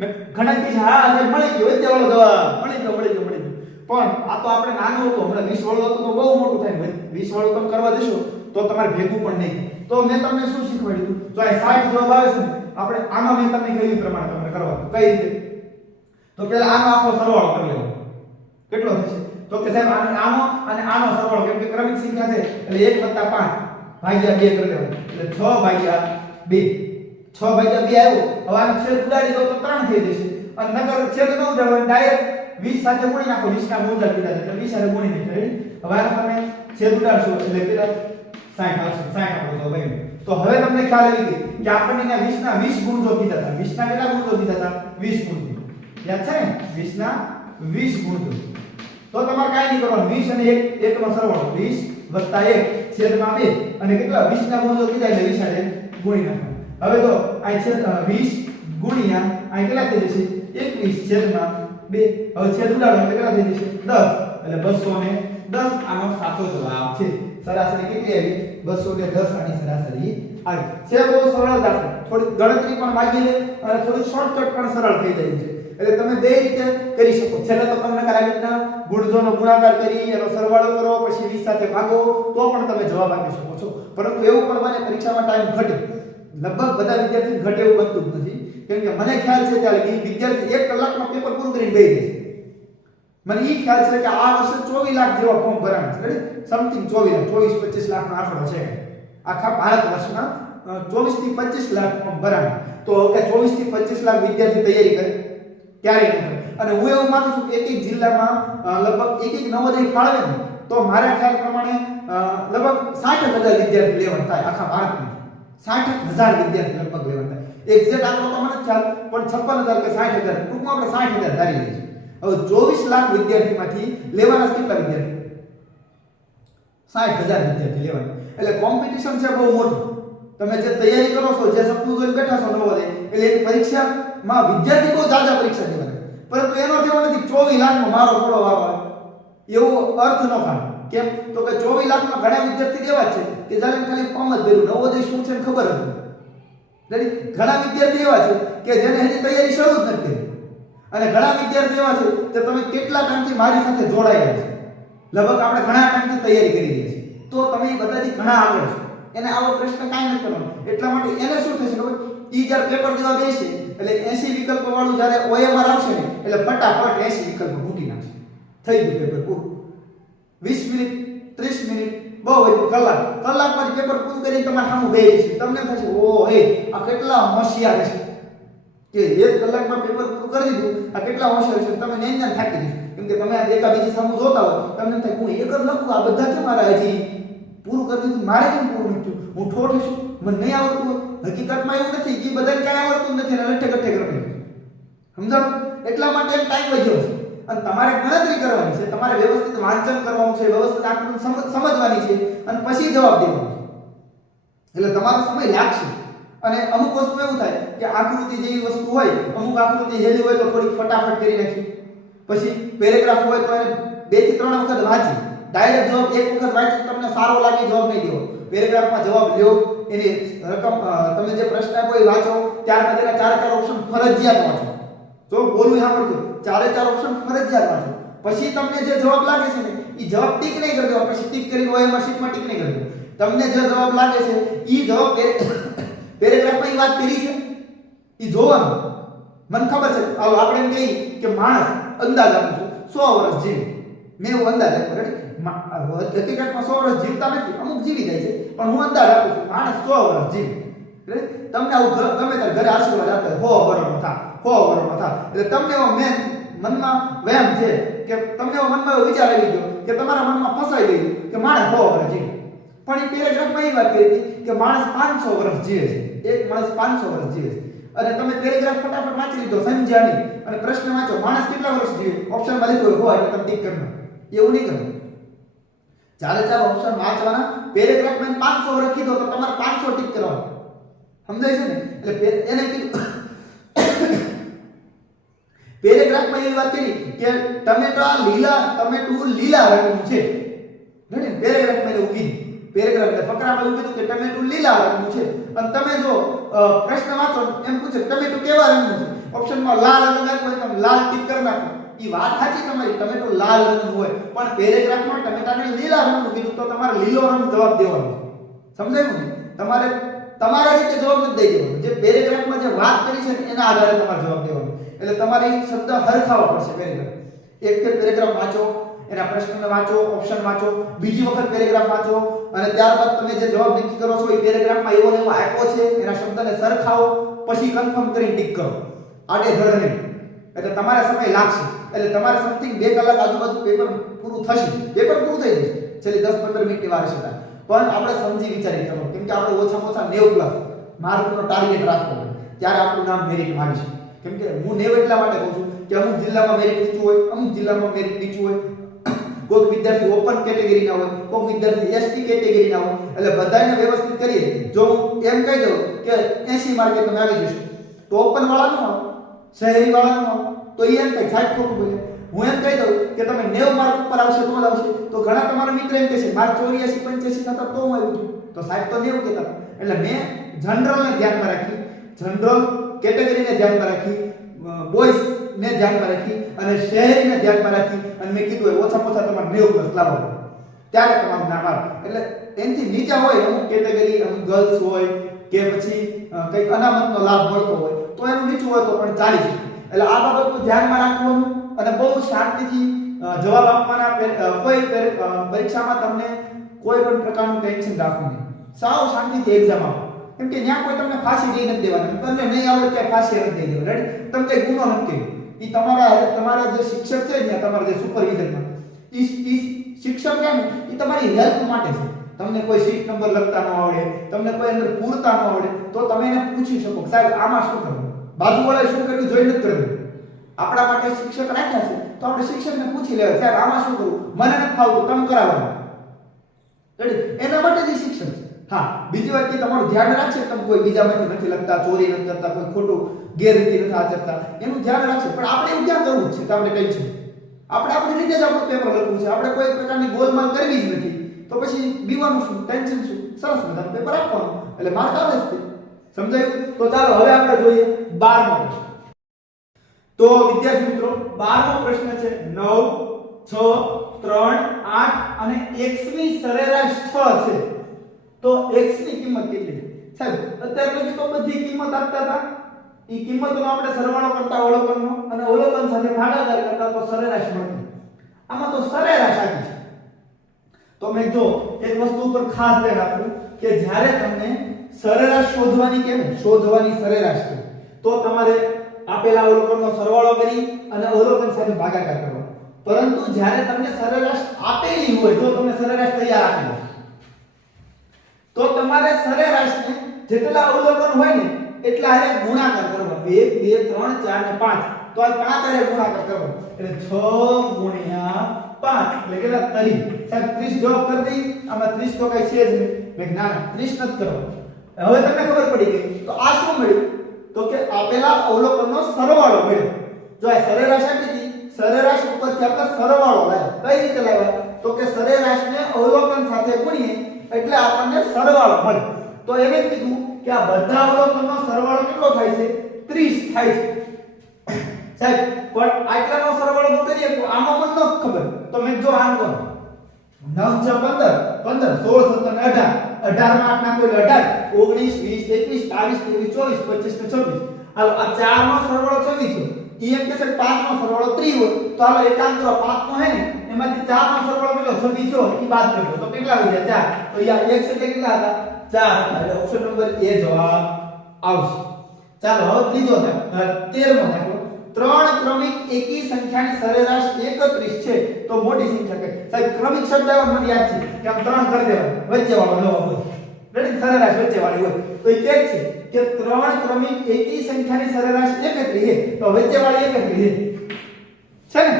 મેં ઘણા કે હા સાહેબ મળી ગયો વચ્ચે વાળો જવાબ મળી ગયો પણ આ તો આપણે નાનું હતું હમણાં 20 વાળો હતું તો બહુ મોટું થાય 20 વાળો તમે કરવા જશો તો તમારે ભેગું પણ નહીં તો મેં તમને શું શીખવાડ્યું તો આ 60 જવાબ આવે છે ને આપણે આમાં મેં તમને કહ્યું પ્રમાણે તમને કરવાનું કઈ રીતે તો પહેલા આનો આખો સરવાળો કરી લેવાનો કેટલો થશે તો કે સાહેબ આનો અને આનો સરવાળો કેમ કે ક્રમિક સંખ્યા છે એટલે 1 + 5 ભાગ્યા 2 કરી દેવાનું એટલે 6 ભાગ્યા 2 6 ભાગ્યા 2 આવ્યો હવે આનો છેદ ઉડાડી દો તો 3 થઈ જશે અને નકર છેદ ન ઉડાડવાનો ડાયરેક્ટ 20 સાથે ગુણી નાખો 20 ના મોજા કીધા એટલે 20 સાથે ગુણી નાખો રેડી હવે આનો તમે છેદ ઉડાડશો એટલે કેટલા 60 આવશે 60 આપણો જવાબ આવ્યો તો હવે તમને ખ્યાલ આવી ગયો કે આપણને 20 ના 20 ગુણ જો કીધા હતા 20 ના કેટલા ગુણ જો કીધા હતા 20 ગુણ યાદ છે ને 20 ના 20 ગુણ તો તમારે કાઈ નહીં કરવાનું 20 અને 1 નો સરવાળો 20 + 1 છેદમાં 2 અને કેટલા 20 ના ગુણ જો કીધા એટલે 20 સાથે ગુણી નાખો હવે તો આ છે 20 ગુણ્યા આ કેટલા થઈ જશે 21 છેદમાં 2 હવે છેદ ઉડાડો એટલે કેટલા થઈ જશે 10 એટલે 210 આનો સાચો જવાબ છે સરાસરી કેટલી આવી 210 આની સરાસરી આવી છે બહુ સરળ દાખલો થોડી ગણતરી પણ માંગી લે અને થોડી શોર્ટકટ પણ સરળ થઈ જાય છે એટલે તમે બે રીતે કરી શકો છેલ્લે તો તમને કરાવી રીતના ગુણજોનો ગુણાકાર કરી એનો સરવાળો કરો પછી 20 સાથે ભાગો તો પણ તમે જવાબ આપી શકો છો પરંતુ એવું પણ મને પરીક્ષામાં ટાઈમ ઘટે લગભગ બધા વિદ્યાર્થી ઘટે એવું બનતું જ નથી કેમ કે મને ખ્યાલ છે ત્યારે કે વિદ્યાર્થી 1 કલાકમાં પેપર પૂરું કરીને બેસી જાય મને એ ખ્યાલ છે કે આ વર્ષે 24 લાખ જેવા ફોર્મ ભરાણા છે રેડી સમથિંગ 24 25 લાખનો આંકડો છે આખા ભારત વર્ષમાં 24 થી 25 લાખ ફોર્મ ભરાણા તો કે 24 થી 25 લાખ વિદ્યાર્થી તૈયારી કરે ક્યારે કરે અને હું એવું માનું છું કે એક એક જિલ્લામાં લગભગ એક નવોદય ફાળવે ને તો મારા ખ્યાલ પ્રમાણે લગભગ 60000 વિદ્યાર્થી લેવલ થાય આખા ભારતમાં 60000 વિદ્યાર્થી લગભગ લેવલ થાય એક્ઝેક્ટ આંકડો તો મને ખ્યાલ પણ 56000 કે 60000 ટૂંકમાં આપણે 60000 ધારી લઈએ હવે 24 લાખ વિદ્યાર્થીમાંથી લેવાના કેટલા વિદ્યાર્થી 60000 વિદ્યાર્થી લેવાના એટલે કોમ્પિટિશન છે બહુ મોટું તમે જે તૈયારી કરો છો જે સપનું જોઈને બેઠા છો નવોદય એટલે એની પરીક્ષામાં વિદ્યાર્થી બહુ જાજા પરીક્ષા દેવાના પરંતુ એનો અર્થ એવો નથી 24 લાખમાં મારો થોડો વારો આવે એવો અર્થ ન થાય કેમ તો કે 24 લાખમાં ઘણા વિદ્યાર્થી એવા છે કે જ્યારે ખાલી ફોર્મ જ ભર્યું નવોદય શું છે ખબર જ નથી રેડી ઘણા વિદ્યાર્થી એવા છે કે જેને હજી તૈયારી શરૂ જ નથી કરી અને ઘણા વિદ્યાર્થી એવા છે કે તમે કેટલા ટાઈમથી મારી સાથે જોડાયેલા છે લગભગ આપણે ઘણા ટાઈમથી તૈયારી કરી રહ્યા છીએ તો તમે બધાથી ઘણા આગળ છો એને આવો પ્રશ્ન કાંઈ નથી કરવાનો એટલા માટે એને શું થશે ખબર ઈ જ્યારે પેપર દેવા બેસે એટલે 80 વિકલ્પો વાળું જ્યારે OMR આવશે ને એટલે ફટાફટ 80 વિકલ્પો મૂકી નાખશે થઈ ગયું પેપર પૂરું 20 મિનિટ 30 મિનિટ બહુ વધુ કલાકમાં પેપર પૂરું કરીને તમારે સામું બેસી છે તમને થશે ઓ હે આ કેટલા હોશિયાર છે કે 1 કલાકમાં પેપર પૂરું કરી દીધું આ કેટલા હોશિયાર છે તમે નેન થાકી જશો કેમ કે તમે એકા બીજી સામું જોતા હોય તમને થાય હું એક જ લખું આ બધા કેમ મારા હજી પૂરું કરી દીધું મારે કેમ પૂરું નથી હું ઠોઠ છું મને નહીં આવડતું હકીકતમાં એવું નથી કે બધાને કાંઈ આવડતું નથી અને લઠ્ઠે કઠ્ઠે કરવું સમજાણું એટલા માટે એમ ટાઈમ વધ્યો છે અને તમારે ગણતરી કરવાની છે તમારે વ્યવસ્થિત વાંચન કરવાનું છે વ્યવસ્થિત આકૃતિ સમજવાની છે અને પછી જવાબ દેવાનો છે એટલે તમારો સમય લાગશે અને અમુક વસ્તુ એવું થાય કે આકૃતિ જેવી વસ્તુ હોય અમુક આકૃતિ હેલી હોય તો થોડીક ફટાફટ કરી નાખી પછી પેરેગ્રાફ હોય તો એને 2 થી 3 વખત વાંચી ડાયરેક્ટ જવાબ એક વખત વાંચી તમને સારો લાગે જવાબ નહીં દેવો પેરેગ્રાફમાં જવાબ લ્યો એની રકમ તમે જે પ્રશ્ન કોઈ વાંચો ત્યાર પછી એના 4 ઓપ્શન ફરજિયાત વાંચો જો બોલું સાંભળજો 4 ઓપ્શન ફરજિયાત વાંચો પછી તમને જે જવાબ લાગે છે ને એ જવાબ ટીક નહીં કરી દેવો પછી ટીક કરીને ઓએમઆર શીટમાં ટીક નહીં કરી દેવો તમને જે જવાબ લાગે છે એ જવાબ પેરેગ્રાફમાં એ વાત કરી છે એ જોવાનું મને ખબર છે આવો આપણે એમ કહીએ કે માણસ અંદાજ આપું છું 100 વર્ષ જીવે મેં એવું અંદાજ આપ્યો રેડી હકીકતમાં 100 વર્ષ જીવતા નથી અમુક જીવી જાય છે પણ હું અંદાજ આપું છું માણસ 100 વર્ષ જીવે એટલે તમને આવું ગમે ત્યારે ઘરે આશીર્વાદ આપે 100 વર્ષનો થા 100 વર્ષનો થા એટલે તમને એવો મેન મનમાં વહેમ છે કે તમને એવો મનમાં એવો વિચાર આવી ગયો કે તમારા મનમાં ફસાઈ ગયું કે માણસ 100 વર્ષ જીવે પણ એ પેરેગ્રાફમાં એ વાત કરી હતી કે માણસ 500 વર્ષ જીવે છે એક માણસ 500 વર્ષ જીવે છે અને તમે પેરેગ્રાફ ફટાફટ વાંચી લીધો સમજ્યા નહીં અને પ્રશ્ન વાંચો માણસ કેટલા વર્ષ જીવે ઓપ્શનમાં લખ્યું હોય એટલે તમે ટીક કરવાનું એવું નહીં કરવું 4 ઓપ્શન વાંચવાના પેરેગ્રાફમાં 500 વર્ષ કીધો તો તમારે 500 ટીક કરવાનું સમજાય છે ને એટલે એને કીધું પેરેગ્રાફમાં એવી વાત કરી કે ટમેટું લીલા રંગનું છે ને પેરેગ્રાફમાં એવું કીધું પેરેગ્રાફ એટલે ફકરામાં એવું કીધું કે ટમેટું લીલા રંગનું છે અને તમે જો પ્રશ્ન વાંચો એમ પૂછે ટમેટું કેવા રંગનું છે ઓપ્શનમાં લાલ રંગ આપ્યો હોય તમે લાલ ટીક કરી નાખો ઈ વાત સાચી તમારી ટમેટું લાલ રંગનું હોય પણ પેરેગ્રાફમાં ટમેટાને લીલા રંગનું કીધું તો તમારે લીલો રંગ જવાબ દેવાનો સમજાયું ને તમારે તમારા રીતે જવાબ નથી દઈ દેવાનો જે પેરેગ્રાફમાં જે વાત કરી છે એના આધારે તમારે જવાબ દેવાનો એટલે તમારે શબ્દ હરખાવા પડશે પેરેગ્રાફ એક પેરેગ્રાફ વાંચો એના પ્રશ્નને વાંચો ઓપ્શન વાંચો બીજી વખત પેરેગ્રાફ વાંચો અને ત્યારબાદ તમે જે જવાબ નક્કી કરો છો એ પેરેગ્રાફમાં એવો ને એવો આપ્યો છે એના શબ્દને સરખાવો પછી કન્ફર્મ કરીને ટિક કરો આડે ધડ નહીં એટલે તમારે સમય લાગશે એટલે તમારે સમથિંગ 2 કલાક આજુબાજુ પેપર પૂરું થશે પેપર પૂરું થઈ જશે છેલ્લી 10-15 મિનિટની વાર છે પણ આપણે સમજી વિચારી કરો કેમ કે આપણે ઓછામાં ઓછા 90 પ્લસ માર્કનો ટાર્ગેટ રાખવો પડે ત્યારે આપણું નામ મેરિટ મારી છે કેમ કે હું 90 એટલા માટે કહું છું કે અમુક જિલ્લામાં મેરિટ ઊંચું હોય અમુક જિલ્લામાં મેરિટ નીચું હોય કોઈ વિદ્યાર્થી ઓપન કેટેગરીના હોય કોઈ વિદ્યાર્થી એસટી કેટેગરીના હોય એટલે બધાને વ્યવસ્થિત કરીએ જો હું એમ કહી દઉં કે 80 માર્કે તમે આવી જશો તો ઓપન વાળાનો આવો શહેરી વાળાનો આવો તો એ એમ કહે સાહેબ ખોટું બોલે હું એમ કહી દઉં કે તમે 90 માર્ક ઉપર આવશે તો આવશે તો ઘણા તમારા મિત્ર એમ કહે છે મારે 84 85 થતા તો હું આવ્યું તો સાહેબ તો 90 કહેતા એટલે મેં જનરલને ધ્યાનમાં રાખી જનરલ કેટેગરીને ધ્યાનમાં રાખી બોયઝ ને ધ્યાનમાં રાખી અને શહેરીને ધ્યાનમાં રાખી અને મેં કીધું ઓછામાં ઓછા તમારે 90 પ્લસ લાવો ત્યારે તમારું નામ આવે એટલે એનથી નીચા હોય અમુક કેટેગરી અમુક ગર્લ્સ હોય કે પછી કંઈક અનામતનો લાભ મળતો હોય તો એનું નીચું હોય તો પણ ચાલી શકે એટલે આ બાબતનું ધ્યાનમાં રાખવાનું અને બહુ શાંતિથી જવાબ આપવાના કોઈ પરીક્ષામાં તમને કોઈ પણ પ્રકારનું ટેન્શન રાખવું નહીં સાવ શાંતિથી એક્ઝામ આપો કેમ કે ત્યાં કોઈ તમને ફાંસી દઈ નથી દેવાની તમને નહીં આવડે કે ફાંસી નથી દઈ દેવાની રાઈટ તમે કઈ ગુનો નથી કર્યો એ તમારા જે શિક્ષક છે ને તમારા જે સુપરવિઝનમાં એ શિક્ષક છે ને એ તમારી હેલ્પ માટે છે તમને કોઈ સીટ નંબર લખતા ન આવડે તમને કોઈ અંદર પૂરતા ન આવડે તો તમે એને પૂછી શકો સાહેબ આમાં શું કરવું બાજુવાળાએ શું કર્યું જોઈ નથી કરવું આપણા માટે શિક્ષક રાખ્યા છે તો આપણે શિક્ષકને પૂછી લેવાય સાહેબ આમાં શું કરવું મને નથી ફાવતું તમે કરાવો રેડી એના માટે જ શિક્ષક છે હા બીજી વાત કે તમારું ધ્યાન રાખશે તમે કોઈ બીજામાંથી નથી લખતા ચોરી નથી કરતા કોઈ ખોટું ગેરરીતિ નથી આચરતા એનું ધ્યાન રાખશે પણ આપણે એવું ક્યાં કરવું છે તમને ટેન્શન આપણે આપણી રીતે જ આપણું પેપર લખવું છે આપણે કોઈ પ્રકારની ગોલમાલ કરવી જ નથી તો પછી બીવાનું શું ટેન્શન શું સરસ મજાનું પેપર આપવાનું એટલે માર્ક આવે જ સમજાયું તો ચાલો હવે આપણે જોઈએ 12મો પ્રશ્ન તો વિદ્યાર્થી મિત્રો 12મો પ્રશ્ન છે 9 6 3 8 અને x ની સરેરાશ 6 છે તો x ની કિંમત કેટલી છે સાહેબ અત્યારે લગી તો બધી કિંમત આપતા હતા ઈ કિંમતનો આપણે સરવાળો કરતા અવલોકનનો અને અવલોકન સાથે ભાગાકાર કરતા તો સરેરાશ મળતી આમાં તો સરેરાશ આવી છે તો મેં જો એક વસ્તુ ઉપર ખાસ ધ્યાન આપવું કે જ્યારે તમને સરેરાશ શોધવાની કે શોધવાની સરેરાશ છે તો તમારે આપેલા અવલોકનનો સરવાળો કરી અને અવલોકન સાથે ભાગાકાર કરવાનો પરંતુ જ્યારે તમને સરેરાશ આપેલી હોય જો તમને સરેરાશ તૈયાર આપેલી તો તમારે સરેરાશને જેટલા અવલોકન હોય ને એટલા હારે ગુણાકાર કરવાનો 1 2 3 4 ને 5 તો આ 5 હારે ગુણાકાર કરવાનો એટલે 6 ગુણ્યા 5 એટલે કેટલા 30 સાહેબ 30 જવાબ કરી દઈ આમાં 30 તો કઈ છે જ નહીં મેં ના 30 નથી કરવાનો હવે તમને ખબર પડી ગઈ તો આ શું મળ્યું તો કે આપેલા અવલોકનનો સરવાળો મળ્યો જો આ સરેરાશ આપી હતી સરેરાશ ઉપરથી આપણે સરવાળો લાવ્યા કઈ રીતે લાવ્યા તો કે સરેરાશને અવલોકન સાથે ગુણીએ એટલે આપણને સરવાળો મળે તો એને કીધું કે આ બધા અવલોકનનો સરવાળો કેટલો થાય છે 30 થાય છે સાહેબ પણ આટલાનો સરવાળો તો કરીએ તો આમાં મને ન ખબર તો મેં જો આમ કરો 9 6 15 15 16 17 18 18 માં 8 નાખો એટલે 18 19 20 21 22 23 24 25 ને 26 હાલો આ 4 નો સરવાળો 26 છે એમ કે છે 5 નો સરવાળો 3 હોય તો હાલો એકાંત કરો 5 નો હે ને એમાંથી 4 નો સરવાળો કેટલો 26 થયો એ બાદ કરજો તો કેટલા વધ્યા 4 તો યા x એટલે કેટલા હતા 4 હતા એટલે ઓપ્શન નંબર A જવાબ આવશે ચાલો હવે ત્રીજો દાખલો 13મો દાખલો ત્રણ ક્રમિક એકી સંખ્યાની સરેરાશ 31 છે તો મોટી સંખ્યા કઈ સાહેબ ક્રમિક શબ્દ આવ્યો મને યાદ છે કે આમ 3 કરી દેવાનો વચ્ચે વાળો જવાબ હોય રેડી સરેરાશ વચ્ચે વાળી હોય તો એ કે છે કે ત્રણ ક્રમિક એકી સંખ્યાની સરેરાશ 31 છે તો વચ્ચે વાળી 31 છે ને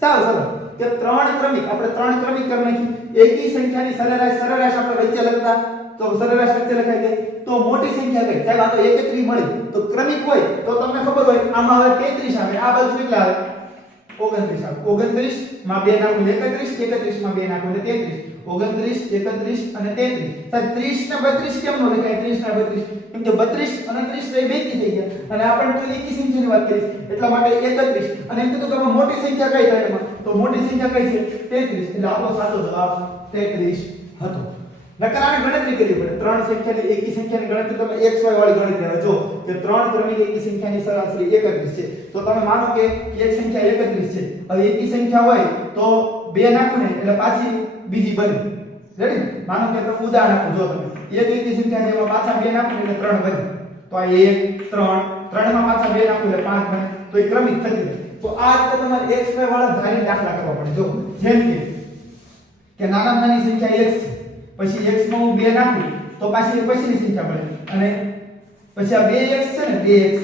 સાવ સરળ કે ત્રણ ક્રમિક આપણે ત્રણ ક્રમિક કરી નાખી એકી સંખ્યાની સરેરાશ આપણે વચ્ચે લખતા તો સરેરાશ વચ્ચે લખાઈ ગઈ તો મોટી સંખ્યા કઈ સાહેબ આ તો 31 મળી તો ક્રમિક હોય તો તમને ખબર હોય આમાં હવે 33 આવે આ બાજુ કેટલા આવે 29 આવે 29 માં 2 નાખો 31 31 માં 2 નાખો એટલે 33 29 31 અને 33 સાહેબ 30 ને 32 કેમ નો લખાય 30 ને 32 કેમ કે 32 અને 30 એ બેકી થઈ ગયા અને આપણે તો એકી સંખ્યાની વાત કરી એટલા માટે 31 અને એમ કીધું કે મોટી સંખ્યા કઈ થાય એમાં તો મોટી સંખ્યા કઈ છે 33 એટલે આપણો સાચો જવાબ 33 હતો નકર આની ગણતરી કરવી પડે ત્રણ સંખ્યાની એકી સંખ્યાની ગણતરી તમે xy વાળી ગણતરી આવે જો કે ત્રણ ક્રમિક એકી સંખ્યાની સરાસરી 31 છે તો તમે માનો કે એક સંખ્યા 31 છે હવે એકી સંખ્યા હોય તો 2 નાખો ને એટલે પાછી બીજી બને રેડી માનો કે તમે ઉદાહરણ આપો જો તમે એક એકી સંખ્યા છે એમાં પાછા 2 નાખો એટલે 3 બને તો આ 1 3 3 માં પાછા 2 નાખો એટલે 5 બને તો એ ક્રમિક થતી રહે તો આ રીતે તમારે xy વાળા ધારીને દાખલા કરવા પડે જો જેમ કે નાનામાં નાની સંખ્યા x છે પછી x માં હું 2 નાખું તો પાછી પછીની સંખ્યા મળે અને પછી આ 2x છે ને 2x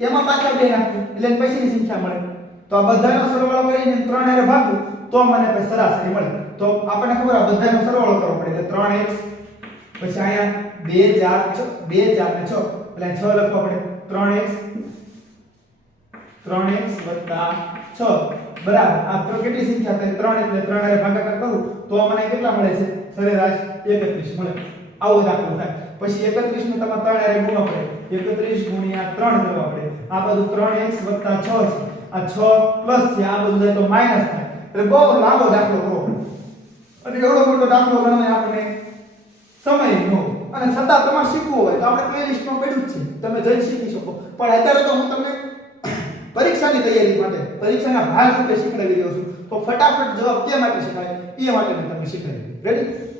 એમાં પાછા 2 નાખું એટલે પછીની સંખ્યા મળે તો આ બધાનો સરવાળો કરીને 3 હારે ભાગું તો મને પછી સરાસરી મળે તો આપણને ખબર આ બધાનો સરવાળો કરવો પડે એટલે 3x પછી અહીંયા 2 4 ને 6 એટલે 6 લખવા પડે 3x 6 બરાબર આ તો કેટલી સંખ્યા થાય 3 એટલે 3 હારે ભાગાકાર કરું તો મને કેટલા મળે છે સરેરાશ 31 મળે આવો દાખલો થાય પછી 31 ને તમારે 3 હારે ગુણવા પડે 31 ગુણ્યા 3 કરવા પડે આ બધું 3x 6 છે આ 6 પ્લસ છે આ બધું જાય તો માઈનસ થાય એટલે બહુ લાંબો દાખલો કરવો પડે અને એવડો મોટો દાખલો ગણવા આપણે સમય નો અને છતાં તમારે શીખવું હોય તો આપણે પ્લેલિસ્ટમાં પડ્યું જ છે તમે જઈ શીખી શકો પણ અત્યારે તો હું તમને પરીક્ષાની તૈયારી માટે પરીક્ષાના ભાગ રૂપે શીખવાડી રહ્યો છું તો ફટાફટ જવાબ કે માટે શીખવાય એ માટે મેં તમને શીખવાડી રેડી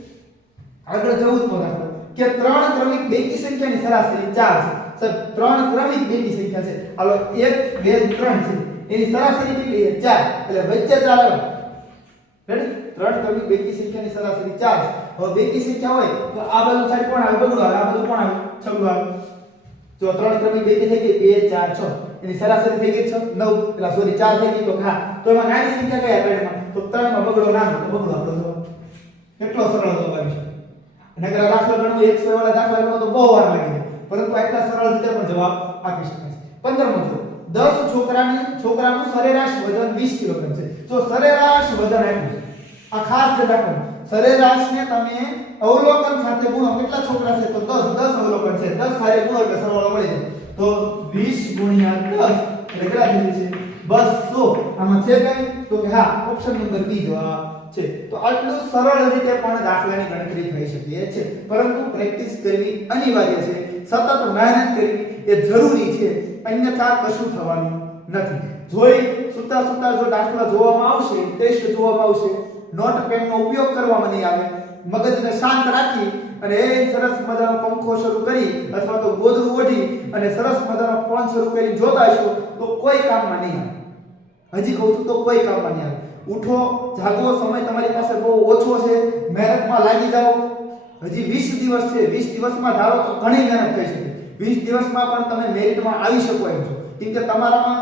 આગળ જવું તો દાખલો કે ત્રણ ક્રમિક બેકી સંખ્યાની સરાસરી 4 છે સર ત્રણ ક્રમિક બેકી સંખ્યા છે હાલો 1 2 3 છે એની સરાસરી કેટલી છે 4 એટલે વચ્ચે 4 આવે રેડી ત્રણ ક્રમિક બેકી સંખ્યાની સરાસરી 4 છે હવે બેકી સંખ્યા હોય તો આ બાજુ સાઈડ કોણ આવે બગડો આવે આ બધું કોણ આવે છગડો આવે જો ત્રણ ક્રમિક બેકી થઈ ગઈ 2 4 6 એની સરાસરી થઈ ગઈ 6 9 એટલે સોરી 4 થઈ ગઈ તો હા તો એમાં નાની સંખ્યા કયા ત્રણમાં તો 3 માં બગડો નાનો તો બગડો આપણો જવાબ કેટલો સરળ જવાબ આવી શકે નકર દાખલો ગણવો x વાળા દાખલા ગણવો તો બહુ વાર લાગે પરંતુ આટલા સરળ રીતે પણ જવાબ આપી શકાય 15મો જો 10 છોકરાનું સરેરાશ વજન 20 કિલોગ્રામ છે જો સરેરાશ વજન આપ્યું છે આ ખાસ દાખલો સરેરાશને તમે અવલોકન સાથે ગુણો કેટલા છોકરા છે તો 10 અવલોકન છે 10 સાથે ગુણો એટલે સરવાળો મળી જાય તો 20 ગુણ્યા 10 એટલે કેટલા થઈ જશે 200 આમાં છે કઈ તો કે હા ઓપ્શન નંબર B જવાબ છે તો આટલું સરળ રીતે પણ દાખલાની ગણતરી થઈ શકે છે પરંતુ પ્રેક્ટિસ કરવી અનિવાર્ય છે સતત મહેનત કરવી એ જરૂરી છે અન્યથા કશું થવાનું નથી જોઈ સુતા જો દાખલા જોવામાં આવશે ટેસ્ટ જોવામાં આવશે નોટ પેનનો ઉપયોગ કરવામાં નહીં આવે મગજને શાંત રાખી અને એ સરસ મજાનો પંખો શરૂ કરી અથવા તો ગોદડું ઓઢી અને સરસ મજાનો ફોન શરૂ કરી જોતા હશો તો કોઈ કામમાં નહીં આવે હજી કહું છું તો કોઈ કામમાં નહીં આવે ઉઠો જાગો સમય તમારી પાસે બહુ ઓછો છે મહેનતમાં લાગી જાઓ હજી 20 દિવસ છે, 20 દિવસમાં ધારો તો ઘણી મહેનત થઈ શકે, 20 દિવસમાં પણ તમે મેરિટમાં આવી શકો એમ છો, કેમ કે તમારામાં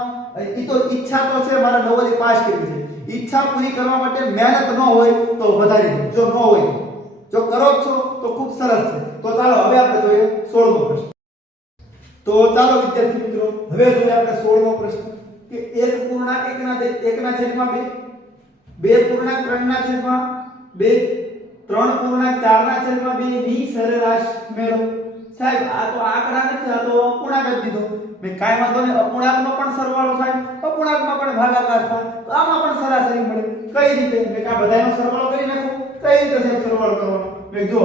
તો ઈચ્છા તો છે મારા નવોદય પાસ કરવી છે, ઈચ્છા પૂરી કરવા માટે મહેનત ન હોય તો વધારી દો, જો ન હોય જો કરો છો તો ખૂબ સરસ છે. તો ચાલો હવે આપણે જોઈએ 16મો પ્રશ્ન. તો ચાલો વિદ્યાર્થી મિત્રો હવે જોઈએ આપણે 16મો પ્રશ્ન કે 1 પૂર્ણાંક 1 છેદમાં 2 2 પૂર્ણાંક 3 છેદમાં 2 3 પૂર્ણાંક 4 છેદમાં 2 ની સરેરાશ મેળવો. સાહેબ આ તો આંકડા નથી, આ તો અપૂર્ણાંક જ દીધો. મેં કાંઈ વાંધો નહીં, અપૂર્ણાંકનો પણ સરવાળો થાય, અપૂર્ણાંકમાં પણ ભાગાકાર થાય, તો આમાં પણ સરાસરી મળે. કઈ રીતે? મેં કા બધાનો સરવાળો કરી નાખો. કઈ રીતે સાહેબ સરવાળો કરવાનો? મેં જો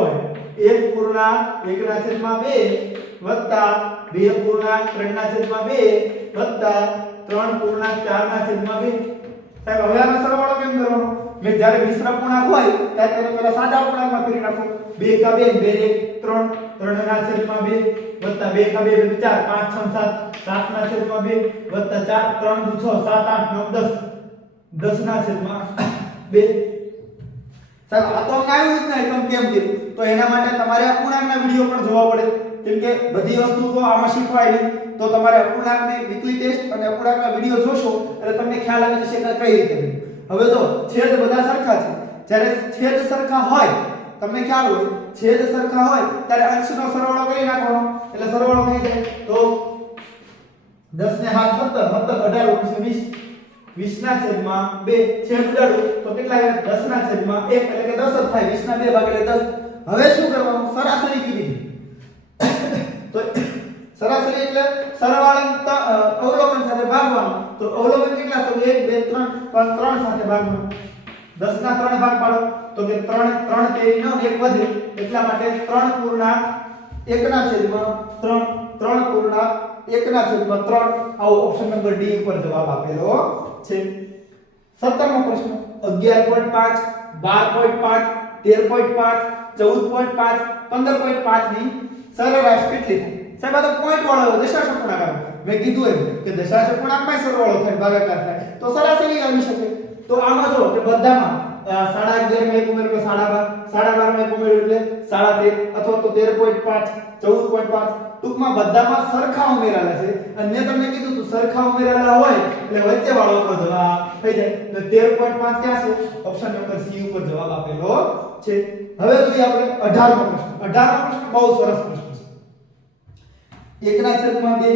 1 પૂર્ણાંક 1 છેદમાં 2 વત્તા 2 પૂર્ણાંક 3 છેદમાં 2 વત્તા 3 પૂર્ણાંક 4 છેદમાં 2. સાહેબ હવે આનો સરવાળો કેમ કરવાનો? મેં જ્યારે મિશ્ર પૂર્ણાંક હોય ત્યારે તેને પહેલા સાદા પૂર્ણાંકમાં કરી નાખો. 2 કા 2 2 1 3 3 છેદમાં 2 વત્તા 2 કા 2 4 5 6 7 7 છેદમાં 2 વત્તા 4 3 6 7 8 9 10 10 છેદમાં 2. સાહેબ આ તો આવ્યું જ નહીં, તમે કેમ કીધું? તો એના માટે તમારે અપૂર્ણાંકના વિડિયો પણ જોવા પડે, કેમ કે બધી વસ્તુ તો આમાં શીખવાય નહીં. તો તમારે અપૂર્ણાંકની વીકલી ટેસ્ટ અને અપૂર્ણાંકના વિડિયો જોશો એટલે તમને ખ્યાલ આવી જશે કે કઈ રીતે કરવું. હવે જો છેદ બધા સરખા છે, જ્યારે છેદ સરખા હોય તમને ખ્યાલ હોય, છેદ સરખા હોય ત્યારે અંશનો સરવાળો કરી નાખવાનો, એટલે સરવાળો થઈ જાય. તો 10 ને 7 17 17 18 19 20 ના છેદમાં 2 છેદ ઉડાડો તો કેટલા આવે? 10 ના છેદમાં 1 એટલે કે 10 જ થાય. 20 ના 2 ભાગ્યા 10. હવે શું કરવાનું? સરાસરી કીધી. તો સરાસરી એટલે સરવાળાંક અવલોકન સાથે ભાગવાનું. તો અવલોકન કેટલા? તો 1 2 3 પણ 3 સાથે ભાગવાનું. 10 ના 3 ભાગ પાડો તો કે 3 3 તેરી 9 1 વધે, એટલા માટે 3 પૂર્ણાંક 1 ના છેદમાં 3 3 પૂર્ણાંક 1 ના છેદમાં 3 આવો ઓપ્શન નંબર ડી ઉપર જવાબ આપેલો છે. 17મો પ્રશ્ન 11.5 12.5 13.5 14.5 15.5 ની સરેરાશ કેટલી થાય? સાહેબ આ તો પોઈન્ટ વાળો દશાંશ અપૂર્ણાંક આવે. મેં કીધું એમ કે દશાંશ અપૂર્ણાંકમાં સરવાળો થાય, ભાગાકાર થાય, તો સરાસરી આવી શકે. તો આમાં જો કે બધામાં 11.5 માં એક ઉમેરો એટલે 12.5 માં એક ઉમેરો એટલે 13.5 અથવા તો 13.5 14.5 ટૂંકમાં બધામાં સરખા ઉમેરાલા છે. અને મેં તમને કીધું તો સરખા ઉમેરાલા હોય એટલે વચ્ચે વાળો ઉપર જવાબ થઈ જાય. તો 13.5 ક્યાં છે? ઓપ્શન નંબર સી ઉપર જવાબ આપેલો છે. હવે જોઈએ આપણે 18મો પ્રશ્ન. 18મો પ્રશ્ન બહુ સરસ પ્રશ્ન છે. 1 ના છેદમાં 2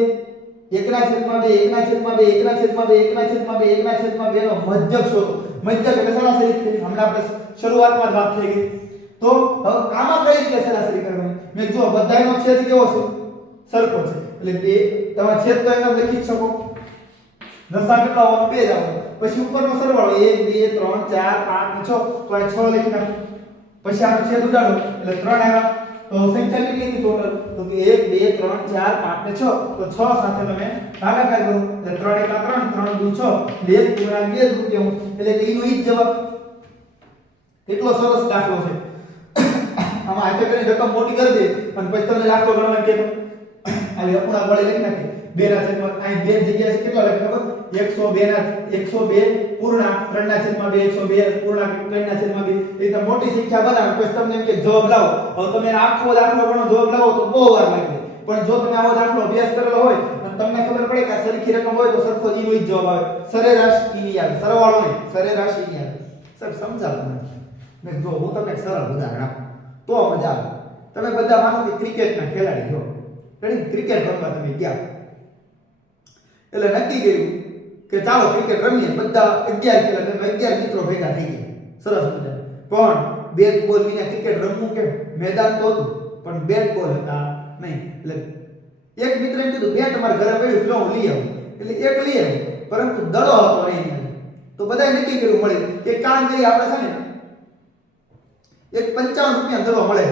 1 ના છેદમાં 2 1 ના છેદમાં 2 1 ના છેદમાં 2 1 ના છેદમાં 2 1 ના છેદમાં 2 નો મધ્યક શોધો. મધ્યક એટલે સરાસરી. હમણાં આપણે શરૂઆતમાં જ વાત થઈ ગઈ. તો હવે આમાં કઈ રીતે સરાસરી કરવાની? મેં જો બધાયનો છેદ કેવો છે? સરખો છે. એટલે 2 તમે છેદ તો એમ લખી શકો. દશા કેટલા આવવાનો? 2 જ આવવાનો. પછી ઉપરનો સરવાળો 1 2 3 4 5 6 તો આ 6 લખી નાખો. પછી આનો છેદ ઉડાડો એટલે 3 આવ્યા. તો સંખ્યા કેટલી હતી ટોટલ? તો કે 1 2 3 4 5 ને 6. તો 6 સાથે તમે ભાગાકાર કરો એટલે 3 * 3 3 * 6 2 પૂર્ણાંક 2 રૂપિયા. એટલે કે ઈનો ઈ જ જવાબ. કેટલો સરસ દાખલો છે. આમાં આચે કરીને રકમ મોટી કરી દે અને પછી તમને દાખલો ગણવા કે આવી અપૂર્ણાંક વાળી લખી નાખી. 2 ના છેદમાં અહીં 2 જગ્યાએ કેટલા લખી ખબર? 102 પૂર્ણાંક 3 ના છેદમાં 2 102 પૂર્ણાંક 3 ના છેદમાં 2. એટલે મોટી સંખ્યા બનાવો પછી તમને એમ કે જવાબ લાવો. હવે તમે આખો દાખલો ગણો જવાબ લાવો તો બહુ વાર લાગે. પણ જો તમે આવો દાખલો અભ્યાસ કરેલો હોય અને તમને ખબર પડે કે સરખી રકમ હોય તો સરખો ઈ નો જ જવાબ આવે. સરેરાશ ઈ ની આવે, સરવાળો નહીં, સરેરાશ ઈ ની આવે. સર સમજાવું નથી. મેં જો હું તમને સરળ ઉદાહરણ આપું તો મજા આવે. તમે બધા માનો કે ક્રિકેટના ખેલાડી છો, ક્રિકેટ રમવા તમે ગયા એટલે નક્કી કર્યું કે ચાલો ક્રિકેટ રમીએ. બધા 11 ખેલાડી, તમે 11 મિત્રો ભેગા થઈ ગયા, સરસ મજા. પણ બેટ બોલ વિના ક્રિકેટ રમવું કેમ? મેદાન તો હતું પણ બેટ બોલ હતા નહીં. એટલે એક મિત્રએ કીધું બેટ અમારા ઘરે પડ્યું એટલે હું લઈ આવું. એટલે એક લઈ આવ્યો પરંતુ દડો હતો નહીં. તો બધાએ નક્કી કર્યું મળે કે કામ કરી આપણે છે ને એક 55 રૂપિયા દડો મળે,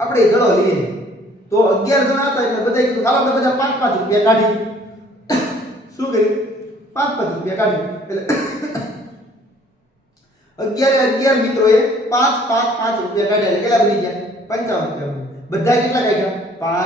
આપણે એ દડો લઈએ. તો 11 જણા હતા એટલે બધાએ કીધું ચાલો આપણે બધા 5-5 રૂપિયા કાઢી. શું કર્યું? 5-5 રૂપિયા કાઢ્યું. એટલે 11 મિત્રોએ 5-5 રૂપિયા કાઢ્યા. કેટલા બની ગયા? 55 રૂપિયા. બધા કેટલા કાઢ્યા? 5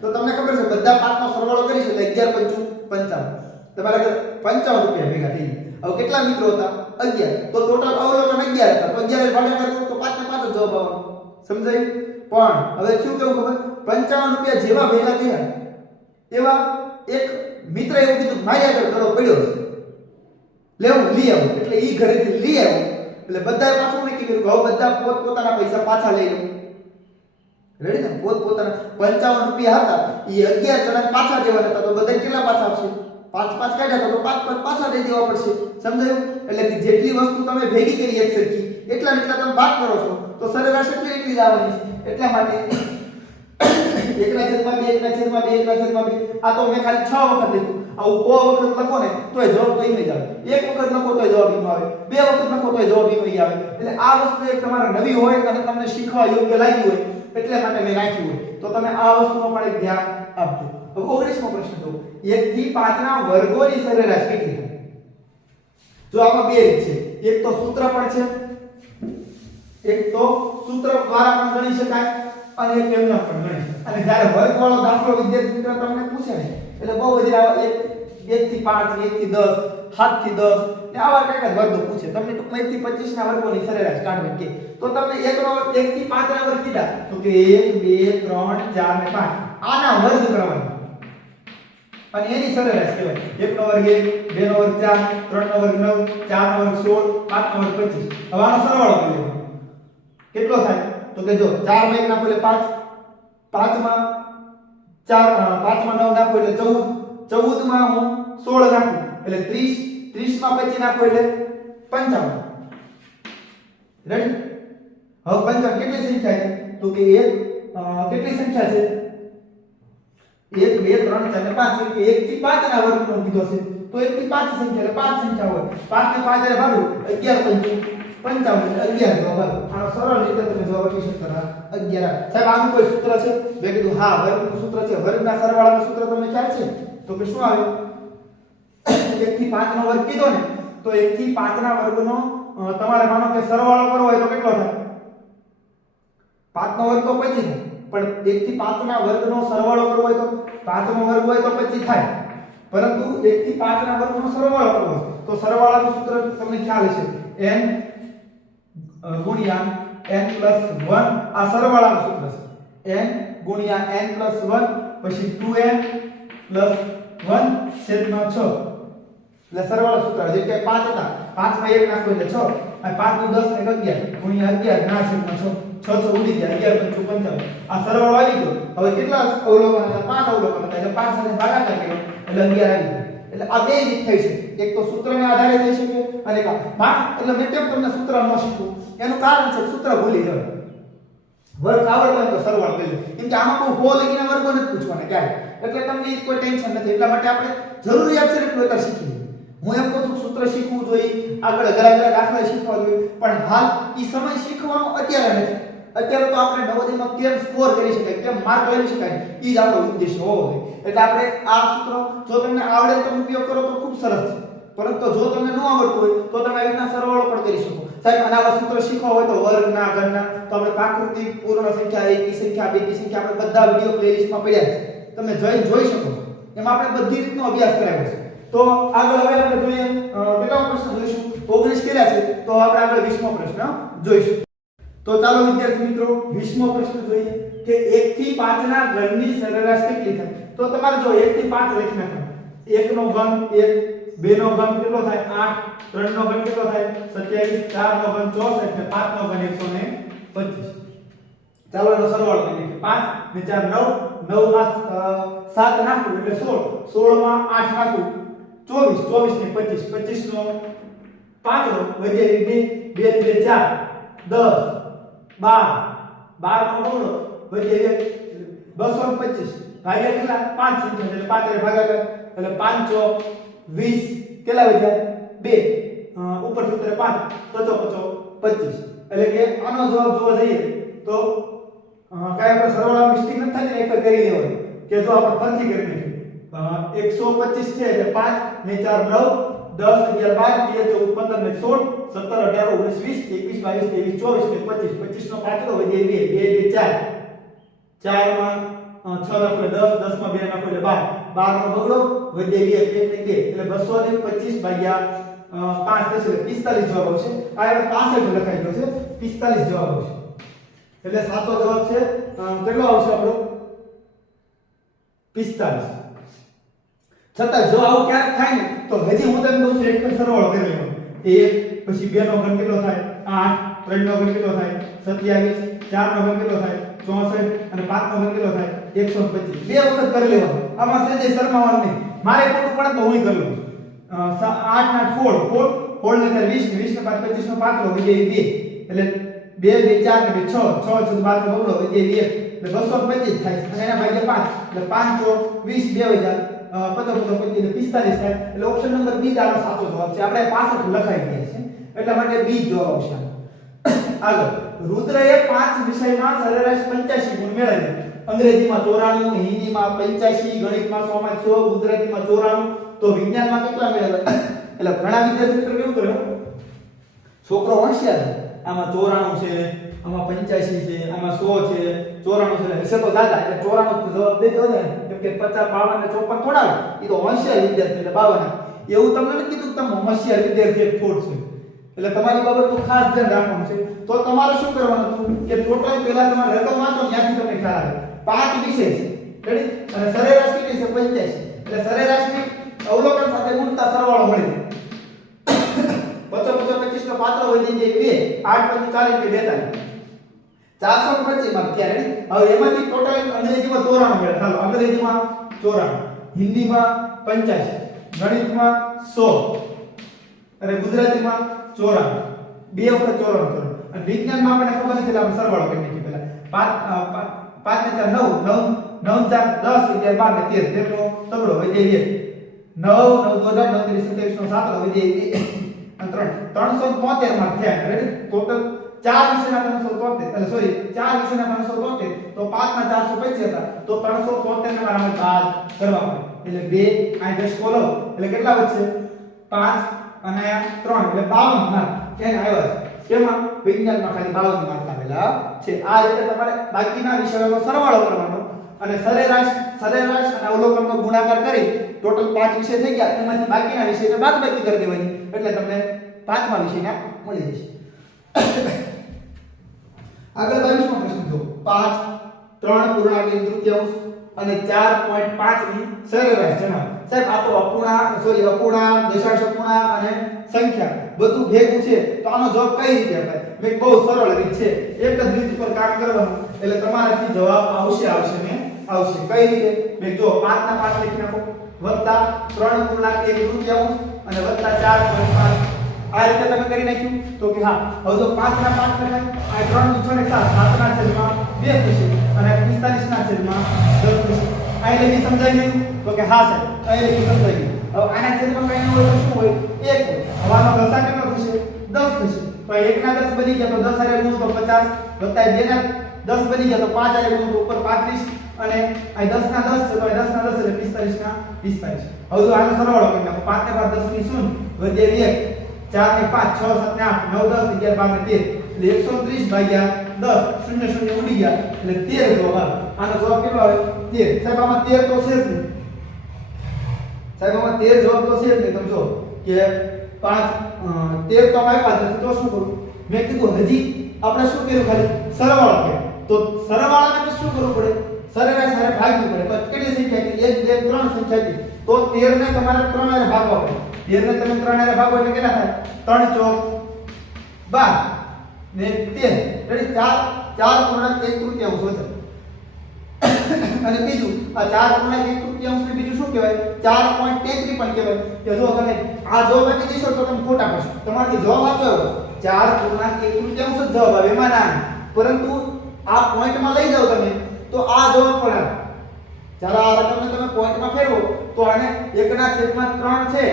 તો તમને ખબર છે બધા 5 નો સરવાળો કરીશું એટલે 11 × 5 = 55. તમારા ઘરે 55 રૂપિયા ભેગા થઈ ગયા. હવે કેટલા મિત્રો હતા? 11 તો ટોટલ અવલોકન 11 હતા તો 11 ભાગાકાર કરો તો 5 ને 5 જ જવાબ આવવાનો સમજાયું પણ હવે શું કેવું ખબર 55 રૂપિયા જેવા ભેગા થયા એવા એક મિત્ર એવું કીધું મારી આગળ દડો પડ્યો છે લેવું લઈ આવો એટલે ઈ ઘરેથી લઈ આવ્યો એટલે બધાએ પાછું નક્કી કર્યું કે હવે બધા પોતપોતાના પૈસા પાછા લઈ લો રેડી ને પોતપોતાના 55 રૂપિયા હતા ઈ 11 જણા પાછા દેવાના હતા તો બધા કેટલા પાછા આપશે 5 5 કાઢ્યા તો 5 5 પાછા દઈ દેવા પડશે સમજાયું એટલે કે જેટલી વસ્તુ તમે ભેગી કરી એક સરખી એટલા તમે ભાગ કરો છો તો સરેરાશ એટલી જ આવવાની છે એટલા માટે એકના છેદમાં બે આ તો મેં ખાલી 6 વખત લીધું આવું કો વખત લખો ને તોય જવાબ તો ઈ જ આવે એક વખત લખો તોય જવાબ ઈ આવે બે વખત લખો તોય જવાબ ઈ આવે એટલે આ વસ્તુ એક તમારે નવી હોય અને તમને શીખવા યોગ્ય લાગી હોય એટલે માટે મેં રાખ્યું હોય તો તમે આ વસ્તુનો પણ એક ધ્યાન આપજો હવે 19મો પ્રશ્ન જો 1 થી 5 ના વર્ગોની સરેરાશ કેટલી થાય જો આમાં બે રીત છે એક તો સૂત્ર પણ છે એક તો સૂત્ર દ્વારા પણ ગણી શકાય અને એક એમના પણ ગણી અને જ્યારે વર્ગવાળો દાખલો વિદ્યાર્થી મિત્રો તમને પૂછે ને એટલે બહુ બધી આવા 1 થી 5 1 થી 10 7 થી 10 ને આવા કઈક વર્ગો પૂછે તમને ટૂંકમાં 1 થી 25 ના વર્ગોની સરેરાશ કાઢવી કે તો તમને 1 થી 5 ના વર્ગ કીધા તો કે 1 2 3 4 ને 5 આના વર્ગ કરવાના અને એની સરેરાશ કહેવાય 1 નો વર્ગ 1 2 નો વર્ગ 4 3 નો વર્ગ 9 4 નો વર્ગ 16 5 નો વર્ગ 25 હવે આનો સરવાળો કરી લેવાનો કેટલો થાય તો કે જો 4 માં 1 નાખો એટલે 5 5 માં 5 માં 9 નાખો એટલે 14 14 માં હું 16 નાખું એટલે 30 30 માં 25 નાખો એટલે 55 રેડી હવે 55 કેટલી સંખ્યા છે તો કે કેટલી સંખ્યા છે 1 2 3 4 5 કે 1 થી 5 ના વર્ગનો કીધો છે તો 1 થી 5 સંખ્યા એટલે 5 સંખ્યા હોય 5 ને 5 ભાગો 11 55 11 જવાબ આનો સરળ રીતે તમે જવાબ લખી શકતા 11 સાહેબ આનું કોઈ સૂત્ર છે મેં કીધું હા વર્ગનું સૂત્ર છે વર્ગના સરવાળાનું સૂત્ર તમને ખ્યાલ છે તો કે શું આવે 1 થી 5 નો વર્ગ કીધો ને તો 1 થી 5 ના વર્ગનો તમારે માનો કે સરવાળો કરવો હોય તો કેટલો થાય 5 નો વર્ગ તો 25 પણ 1 થી 5 ના વર્ગનો સરવાળો કરવો હોય તો 5 નો વર્ગ હોય તો 25 થાય પરંતુ 1 થી 5 ના વર્ગનો સરવાળો કરવો હોય તો સરવાળાનું સૂત્ર તમને ખ્યાલ છે n ગુણ્યા n પ્લસ 1 આ સરવાળાનું સૂત્ર છે n ગુણ્યા n પ્લસ 1 પછી 2n પ્લસ 1 છેદમાં 6 એટલે સરવાળો સૂત્ર જે કે 5 હતા 5 માં 1 નાખો એટલે 6 અને 5 નું 10 ને 11 ગુણ્યા 11 ના છેદમાં 6 6 ઉડી ગયા 11 × 55 આ સરવાળો આવી ગયો હવે કેટલા અવલોકન હતા 5 અવલોકન હતા એટલે 5 સાથે ભાગાકાર કર્યો એટલે 11 આવી ગયો એટલે આ બે રીત થઈ છે એક તો સૂત્રને આધારે થઈ શકે અને એટલે મેં કેમ તમને સૂત્ર ન શીખવું એનું કારણ છે સૂત્ર ભૂલી ગયો વર્ગ આવડતો હોય તો સરવાળો કરી લો કેમ કે આમાં બહુ હો લગીને વર્ગો નથી પૂછવાના ક્યારે એટલે તમને કોઈ ટેન્શન નથી એટલા માટે આપણે જરૂરિયાત છે એટલું અત્યારે શીખી હું એમ કહું છું સૂત્ર શીખવું જોઈએ આગળ ઘણા દાખલા શીખવા જોઈએ પણ હાલ એ સમય શીખવાનો અત્યારે નથી અત્યારે તો આપણે નવોદયમાં કેમ સ્કોર કરી શકાય કેમ માર્ક લઈ શકાય એ જ આપણો ઉદ્દેશ હોવો જોઈએ એટલે આપણે આ સૂત્રો જો તમને આવડે તો ઉપયોગ કરો તો ખૂબ સરસ છે પરંતુ જો તમને ન આવડતું હોય તો તમે આવી રીતના સરવાળો પણ કરી શકો સાહેબ અને આવા સૂત્રો શીખવા હોય તો વર્ગના ઘનના તો આપણે પ્રાકૃતિક પૂર્ણ સંખ્યા એકી સંખ્યા બેકી સંખ્યા આપણે બધા વિડિયો પ્લેલિસ્ટમાં પડ્યા છે તમે જોઈ શકો છો એમાં આપણે બધી રીતનો અભ્યાસ કરાવ્યો છે તો આગળ હવે આપણે જોઈએ કેટલા પ્રશ્ન જોઈશું 19 કર્યા છે તો આપણે આગળ 20મો પ્રશ્ન જોઈશું તો ચાલો વિદ્યાર્થી મિત્રો 20મો પ્રશ્ન જોઈએ કે 1 થી 5 ના ઘનની સરેરાશ કેટલી થાય તો તમારે જો 1 થી 5 લખી નાખો 1 નો ઘન 1 2 નો ઘન કેટલો થાય 8 3 નો ઘન કેટલો થાય 27 4 નો ઘન 64 અને 5 નો ઘન 125 ચાલો એનો સરવાળો કરીએ 5 ને 4 9 9 માં 7 નાખું એટલે 16 16 માં 8 નાખું 24 24 ને 25 25 નો 5 નો વધે 2 2 4 10 12 નો બગડો વધે 225 ભાગ્યા કેટલા 5 સંખ્યા એટલે 5 રે ભાગાકાર એટલે 5 ચોક 20 કેટલા વધ્યા 2 ઉપર સૂત્ર 5 પચો 25 એટલે કે આનો જવાબ જોવા જઈએ તો કાય આપણે સરવાળા મિસ્ટેક ન થાય ને એક કરી લેવાનું કે જો આપણે ફરીથી કરી નાખીએ 125 છે એટલે 5 ને 4 9 10 11 12 13 14 15 ને 16 17 18 19 20 21 22 23 24 ને 25 નો પાછો વધે 2 2 4 4 માં 6 નાખો 10 10 માં 2 નાખો એટલે 12 12 નો બગડો વધે 2 એટલે 2 એટલે 225 ભાગ્યા 5 થશે એટલે 45 જવાબ આવશે. આ હવે 65 લખાઈ ગયો છે, 45 જવાબ આવશે. એટલે સાચો જવાબ છે કેટલો આવશે આપણો 45. છતાં જો આવું ક્યારેક થાય ને તો હજી હું તમને કહું છું એક જ સરવાળો કરી લેવાનો. 1 પછી 2 નો ઘન કેટલો થાય 8, 3 નો ઘન કેટલો થાય 27, 4 નો ઘન કેટલો થાય 64 અને 5 નો ઘન કેટલો થાય 125. બે વખત કરી લેવાનો. આમાં સજે શરમાવાનું નહીં. મારે ખોટું પડે તો હું કરી લઉં. 8 ના 16 ને 20 ને 5 25 નો 5 લો વિજય 2 એટલે 2 2 4 ને 6 6 6 12 નો બગડો વિજય 1 એટલે 225 થાય અને એના ભાગ્યા 5 એટલે 5 ચોક 20 2000 45 થાય એટલે ઓપ્શન નંબર બી આનો સાચો જવાબ છે. આપણે 65 લખાઈ ગયા છે એટલા માટે બી જવાબ આવશે. આગળ રુદ્રએ 5 વિષયમાં સરેરાશ 85 ગુણ મેળવ્યા. અંગ્રેજીમાં 94, હિન્દીમાં 85, ગણિતમાં 100 માં 100, ગુજરાતીમાં 94, તો વિજ્ઞાનમાં કેટલા મેળવ્યા? એટલે ઘણા વિદ્યાર્થીઓ કેવું કર્યો છોકરો હોશિયાર છે. આમાં 94 છે, આમાં 85 છે, આમાં 100 છે, 94 છે, હશે તો દાદા એટલે 94 જવાબ દેજો ને. કેમ કે 50 52 ને 54 થોડા આવે. એ તો હોશિયાર વિદ્યાર્થી એટલે 52. એવું તમને નથી કીધું કે તમે હોશિયાર વિદ્યાર્થી એક ખોટ છે. એટલે તમારી બાબતનું ખાસ ધ્યાન રાખવાનું છે. તો તમારે શું કરવાનું છે કે ટોટલ પહેલા તમારે રકમ વાંચો ત્યાંથી તમને ખ્યાલ આવે. 5 વિષય છે રેડી અને સરેરાશ કેટલી છે 85 એટલે સરેરાશને અવલોકન સાથે ગુણતા સરવાળો મળે. 55 25 નો પાછળ વધી જાય 2 8 40 કે 42 425 માર્ક થયા રેડી. હવે એમાંથી ટોટલ અંગ્રેજીમાં 94 મળે. ચાલો અંગ્રેજીમાં 94, હિન્દીમાં 85, ગણિતમાં 100 અને ગુજરાતીમાં 94. બે વખત 94 અને વિજ્ઞાનમાં આપણે ખબર નથી એટલે આપણે સરવાળો કરી નાખીએ પહેલા 5 ને 4 9 9 4 10 11 12 ને 13 નો તગડો વધી 9 9 2 9 27 નો 7 વધી 3 373 માર્ક થયા રેડી. ટોટલ 4 વિષયના 373 એટલે સોરી 4 વિષયના 373 તો 5 ના 425 હતા તો 373 ને મારા બાદ કરવા પડે એટલે 2 આ 10 કોલો એટલે કેટલા વધશે 5 અને 3 એટલે 52 માર્ક એને આવ્યા છે. એમાં વિજ્ઞાનમાં ખાલી 52 માર્ક આવેલા છે. આ રીતે તમારે બાકીના વિષયોનો સરવાળો કરવાનો અને સરેરાશ અને અવલોકનનો ગુણાકાર કરી ટોટલ 5 વિષય થઈ ગયા. એમાંથી બાકીના વિષયને બાદબાકી કરી દેવાની એટલે તમને 5મા વિષયના મળી જશે. આગળ 22મો પ્રશ્ન જો 5 3 પૂર્ણાંક 1 તૃતીયાંશ અને 4.5 ની સરેરાશ જણાવો. સાહેબ આ તો અપૂર્ણાંક દશાંશ અપૂર્ણાંક અને સંખ્યા બધું ભેગું છે તો આનો જવાબ કઈ રીતે અપાય? મેં બહુ સરળ રીત છે. એક જ રીત પર કામ કરવાનું એટલે તમારાથી જવાબ આવશે ને આવશે. કઈ રીતે? મેં જો 5 ના 5 લખી નાખો વત્તા 3 પૂર્ણાંક 1 તૃતીયાંશ અને વત્તા 4.5 આ રીતે તમે કરી નાખ્યું તો કે હા હવે તો 5 ના 5 લખાય આ 3 નું 6 ને 7 7 ના છેદમાં 2 થશે અને 45 ના છેદમાં 10 થશે. આ એટલે સમજાઈ ગયું તો કે હા સાહેબ આ એટલે સમજાઈ ગયું. હવે આના છેદમાં કઈ ન હોય તો શું હોય 1 હોય. હવાનો લસા કેટલો થશે 10 થશે. તો 1 ના 10 બની ગયા તો 10 હારે ગુણો તો 50 વત્તા 2 ના 10 બની ગયા તો 5 હારે ગુણો તો ઉપર 35 અને આ 10 ના 10 છે તો 10 ના 10 એટલે 45 ના 45. હવે તો આનો સરવાળો કરી નાખો 5 ને 5 10 ની 0 વધે 1 4 ને 5 6 7 ને 8 9 10 11 12 ને 13 એટલે 130 ભાગ્યા 10 0 0 ઉડી ગયા એટલે 13 જવાબ આવે. આનો જવાબ કેટલો આવે 13. સાહેબ આમાં 13 તો છે જ નહીં. સાહેબ આમાં 13 જવાબ તો છે જ નહીં. તમે જો કે 13 તો આપ્યા નથી તો શું કરું? મેં કીધું હજી આપણે શું કર્યું ખાલી સરવાળો કર્યો તો સરવાળાને શું કરવું પડે? સરેરાશ હારે ભાગવું પડે. તો કેટલી સંખ્યા હતી 1 2 3 સંખ્યા હતી તો 13 ને તમારે 3 હારે ભાગવા પડે. 13 ને તમે 3 હારે ભાગો એટલે કેટલા થાય 3 ચોક 12 ને 13 રેડી 4 પૂર્ણાંક 1 તૃતીયાંશ વધે. અને બીજું આ 4 પૂર્ણાંક 1 તૃતીયાંશ ને બીજું શું કહેવાય 4.33 પણ કહેવાય. કે જો તમે આ જવાબ આપી દેશો તો તમે ખોટા પડશો. તમારાથી જવાબ આપ્યો 4 પૂર્ણાંક 1 તૃતીયાંશ જ જવાબ આવે એમાં ના. પરંતુ આ પોઈન્ટમાં લઈ જાઓ તમે તો આ જવાબ પણ આવે. જ્યારે આ રકમને તમે પોઈન્ટમાં ફેરવો તો આને 1 ના છેદમાં 3 છે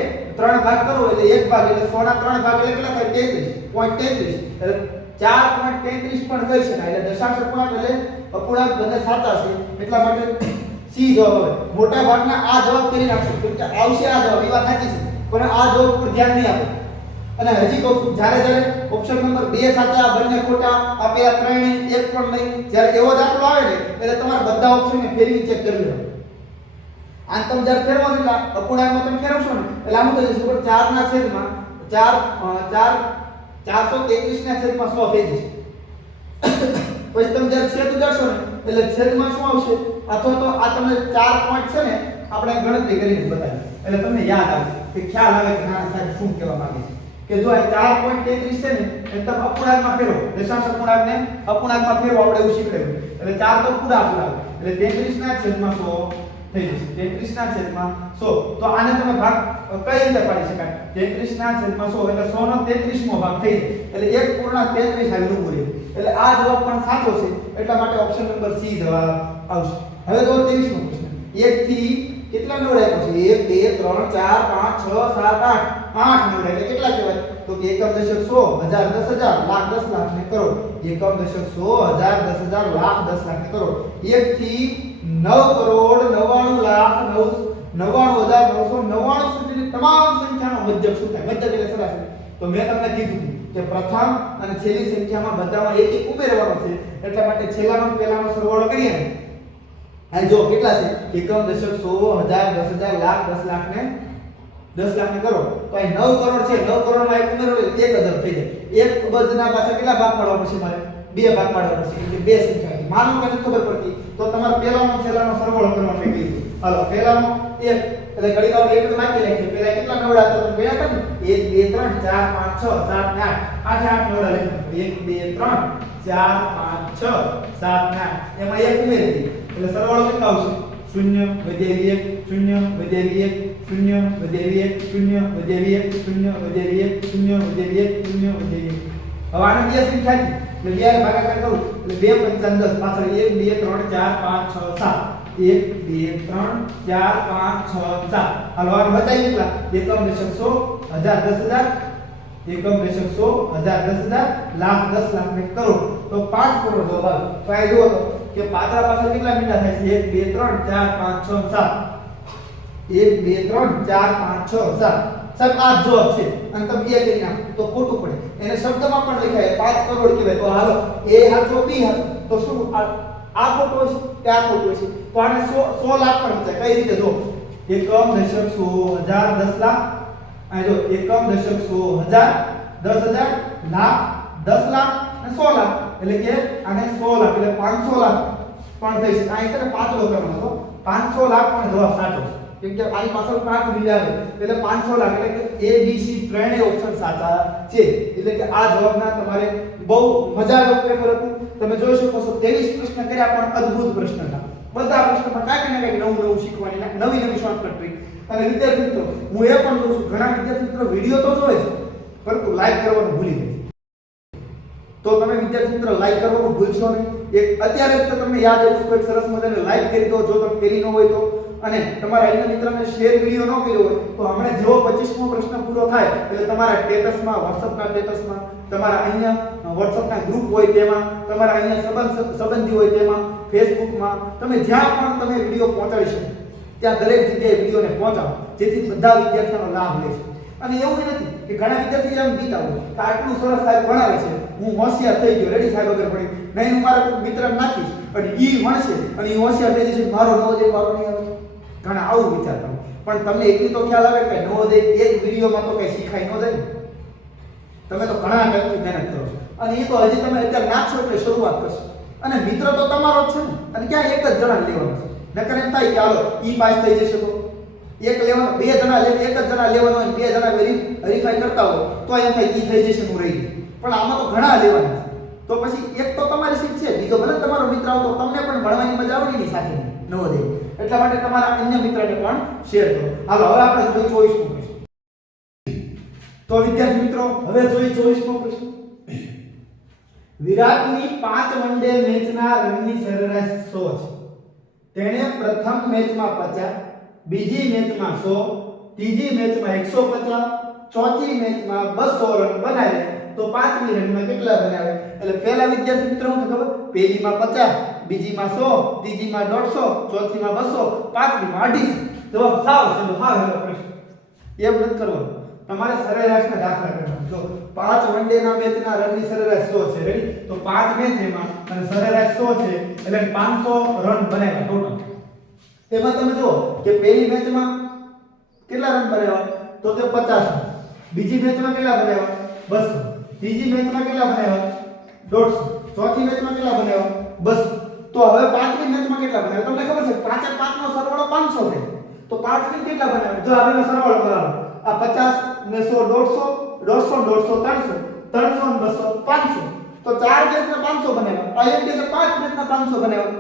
3 ભાગ કરો એટલે 1 ભાગ એટલે 100 ના 3 ભાગ એટલે કેટલા થાય 33.33 એટલે 4.33 પણ કહી શકાય. એટલે દશાંશ અપૂર્ણાંક એટલે અપૂર્ણાંક બંને સાચા છે એટલા માટે સી જવાબ આવે. મોટા ભાગના આ જવાબ કરી નાખશો કેમ કે આવશે આ જવાબ એ વાત સાચી છે પણ આ જવાબ પર ધ્યાન નહીં આપો. અને હજી કહું છું જ્યારે ઓપ્શન નંબર 2 સાચા બંને ખોટા આ પેલા 3 ની એક પણ નહીં જ્યારે એવો દાખલો આવે ને એટલે તમારે બધા ઓપ્શનને ફેરવી ચેક કરી લેવાનું. આમ તમે જ્યારે ફેરવો એટલે અપૂર્ણાંકમાં તમે ફેરવશો ને એટલે આમ થઈ જશે 4 ના છેદમાં 433 ના છેદમાં 100 થઈ જશે. પછી તમે જ્યારે છેદ ઉડાડશો ને એટલે છેદમાં શું આવશે? અથવા તો આ તમને 4 પોઈન્ટ છે ને આપણે ગણતરી કરીને બતાવી એટલે તમને યાદ આવે કે ખ્યાલ આવે કે ના સાહેબ શું કહેવા માંગે છે. કે જો આ 4.33 છે ને એ તમે અપૂર્ણાંકમાં ફેરવો, દશાંશ અપૂર્ણાંકને અપૂર્ણાંકમાં ફેરવો આપણે એવું શીખવાડ્યું. એટલે 4 તો પૂરા અપૂર્ણાંક એટલે 33 ના છેદમાં 100 થઈ જશે. 33 ના છેદમાં 100. તો આને તમે ભાગ કઈ રીતે પાડી શકાય? 33 ના છેદમાં 100 એટલે 100 નો 33મો ભાગ થઈ જાય એટલે 1.33 આવી રૂપ રહે. એટલે આ જવાબ પણ સાચો છે. એટલા માટે ઓપ્શન નંબર સી જવાબ આવશે. હવે જો 23મો પ્રશ્ન. 1 થી કેટલા નંબર આપ્યા છે? 1 2 3 4 5 6 7 8 8 નંબર એટલે કેટલા કહેવાય? તો કે એકમ દશક 100 હજાર 10,000 લાખ 10 લાખ ને કરોડ. એકમ દશક 100 હજાર 10,000 લાખ 10 લાખ ને કરોડ. 1 થી 9 કરોડ 99 લાખ 99,999 સુધીની તમામ સંખ્યાનો મધ્યક શું થાય? મધ્યક એટલે સરાસરી. તો મેં તમને કીધું કે પ્રથમ અને છેલ્લી સંખ્યામાં બધામાં એક એક ઉમેરવાનો છે. એટલા માટે છેલ્લાનો પહેલાનો સરવાળો કરીએ ને આ જો કેટલા છે? એકમ દશક 100 હજાર 10,000 લાખ 10 લાખ ને 10 લાખ ને કરોડ. તો આ 9 કરોડ છે. 9 કરોડમાં એક ઉમેરો એટલે 1 અબજ થઈ જાય. 1 અબજના પાછળ કેટલા ભાગ પાડવા પડશે? મારે 2 ભાગ પાડવા પડશે. એટલે બે સંખ્યા છે. માનો કે નથી ખબર પડતી તો તમારે પહેલાનો છેલ્લાનો સરવાળો કરવાનો મેં કીધું. હાલો પહેલાનો 1 એટલે ઘડીકમાં 1 તો નાખી નાખીએ. પહેલા કેટલા નવડા હતા તમે ગયા હતા ને? 1 2 3 4 5 6 7 ને 8 8 8 9 10 1 2 3 4 5 6 7 ને 8 એમાં 1 ઉમેરી દઈએ એટલે સરવાળો કેટલો આવશે? 0 વધેલી 1 0 વધેલી 1 0 વધેલી 1 0 વધેલી 1 0 વધેલી 1 0 વધેલી 1 0 વધેલી 1. હવે આને બે સંખ્યા છે એટલે 2 ભાગાકાર કરું એટલે 2 5 10 પાછળ 1 2 3 4 5 6 7 1 2 3 4 5 6 7. હાલો આ બતાવી કેટલા? એકમ દશક 100 હજાર 10,000 એકમ દશક 100 હજાર 10,000 લાખ 10 લાખ ને કરોડ. તો 5 કરોડ જવાબ આવે. તો આ જુઓ તો કે પાતળા પાછળ કેટલા મીંડા થાય છે? 1 2 3 4 5 6 7 1 2 3 4 5 6 7. સાહેબ આ જવાબ છે અને તમે એ કરી નાખો તો ખોટું પડે. એને શબ્દમાં પણ લખાય 5 કરોડ કહેવાય. તો હાલો એ હાચો બી હાચો તો શું આ ખોટું હશે કે આ ખોટું હશે? તો આને 100 લાખ પણ બચાય. કઈ રીતે? જો એકમ દશક 100 હજાર 10 લાખ આ જો એકમ દશક 100 હજાર 10,000 લાખ 10 લાખ અને 100 લાખ એટલે કે આને 100 લાખ એટલે 500 લાખ પણ થઈ શકે. આ છે ને 5 કરવાનો તો 500 લાખ પણ જવાબ સાચો છે. કેમ કે આની પાછળ 5 મિલિયન આવે એટલે 500 લાખ એટલે કે A B C ત્રણેય ઓપ્શન સાચા છે. એટલે કે આ જવાબના તમારે બહુ મજાનો પેપર હતું. તમે જોઈ શકો છો 23 પ્રશ્ન કર્યા પણ અદ્ભુત પ્રશ્ન હતા. બધા પ્રશ્નમાં કાંઈક ને કાંઈક નવું શીખવાની નવી શોર્ટકટ ટ્રીક. અને વિદ્યાર્થી મિત્રો હું એ પણ જોઉં છું ઘણા વિદ્યાર્થી મિત્રો વિડિયો તો જોવે છે પરંતુ લાઈક કરવાનું ભૂલી જાય. તો તમે વિદ્યાર્થી મિત્રો લાઈક કરવાનું ભૂલશો નહીં. એક અત્યારે જ તો તમને યાદ આવ્યું કોઈ સરસ મજાને લાઈક કરી દો જો તમે કરી ન હોય તો. અને તમારા અન્ય મિત્રને શેર વિડિયો ન કર્યો હોય તો હમણાં જેવો 25મો પ્રશ્ન પૂરો થાય એટલે તમારા સ્ટેટસમાં WhatsAppના સ્ટેટસમાં તમારા અન્ય WhatsAppના ગ્રુપ હોય તેમાં તમારા અન્ય સંબંધી હોય તેમાં ફેસબુકમાં તમે જ્યાં પણ તમે વિડિયો પહોંચાડી શકો ત્યાં દરેક જગ્યાએ વિડિયોને પહોંચાડો જેથી બધા વિદ્યાર્થીઓનો લાભ લે છે. અને એવું નથી કે ઘણા વિદ્યાર્થીઓ એમ કહેતા હોય કે આટલું સરસ સાહેબ ભણાવે છે હું હોશિયાર થઈ ગયો રેડી સાહેબ વગર પડી નહીં હું મારા કોઈ મિત્રને નાખીશ અને ઈ ભણશે અને ઈ હોશિયાર થઈ જશે મારો નવોદય વારો નહીં આવે. ઘણા આવું વિચારતા હોય પણ તમને એટલી તો ખ્યાલ આવે કે નવોદય એક વિડિયોમાં તો કઈ શીખાય ન જાય. તમે તો ઘણા ટાઈમથી મહેનત કરો છો અને એ તો હજી તમે અત્યારે નાખશો એટલે શરૂઆત કરશો અને મિત્ર તો તમારો જ છે ને અને ક્યાં એક જ જણા લેવાનો છે. નકર એમ થાય કે હાલો ઈ પાસ થઈ જશે તો એક લેવાનો બે જણા લે એક જ જણા લેવાનો હોય બે જણા વેરીફાઈ કરતા હોય તો એમ થાય ઈ થઈ જશે હું રહી ગઈ. પણ આમાં તો ઘણા લેવાના છે. તો પછી એક તો તમારી સીટ છે બીજો ભલે તમારો મિત્ર આવતો તમને પણ ભણવાની મજા આવડી ની સાથે નવોદય. એટલા માટે તમારા અન્ય મિત્રને પણ શેર કરો. હાલો હવે આપણે જોઈએ 24મો પ્રશ્ન. તો વિદ્યાર્થી મિત્રો હવે જોઈએ 24મો પ્રશ્ન. વિરાટની 5 વનડે મેચના રનની સરેરાશ 100 છે. તેણે પ્રથમ મેચમાં 50, બીજી મેચમાં 100, ત્રીજી મેચમાં 150, ચોથી મેચમાં 200 રન બનાવ્યા તો પાંચમી રનમાં કેટલા બનાવે? એટલે પહેલા વિદ્યાર્થી મિત્રો શું ખબર? પહેલીમાં 50, બીજીમાં 100, ત્રીજીમાં 150, ચોથીમાં 200, પાંચમીમાં 250. જવાબ સાવ હેલો પ્રશ્ન. એમ નથી કરવાનું. તમારે સરેરાશના દાખલા કરવાના. જો 5 વનડેના મેચના રનની સરેરાશ 100 છે રેડી. તો 5 મેચ એમાં અને સરેરાશ 100 છે એટલે 500 રન બનાવ્યા ટોટલ. તેમાં તમે જુઓ કે પહેલી મેચમાં કેટલા રન બનાવ્યા? તો તે 50. બીજી બેચમાં કેટલા બનાવ્યા 200, ત્રીજી બેચમાં કેટલા બનાવ્યા 150, ચોથી બેચમાં કેટલા બનાવ્યા 200. તો હવે પાંચમી બેચમાં કેટલા બનાવ્યા તમને ખબર છે 5 અને 5 નો સરવાળો 500 છે. તો પાંચમી કેટલા બનાવ્યા જો આ બેનો સરવાળો કરાવો આ 50 ને 100 150 150 300 300 ને 200 500. તો ચાર બેચના 500 બનાવ્યા. આ એમ કે છે પાંચ બેચના 500 બનાવ્યા.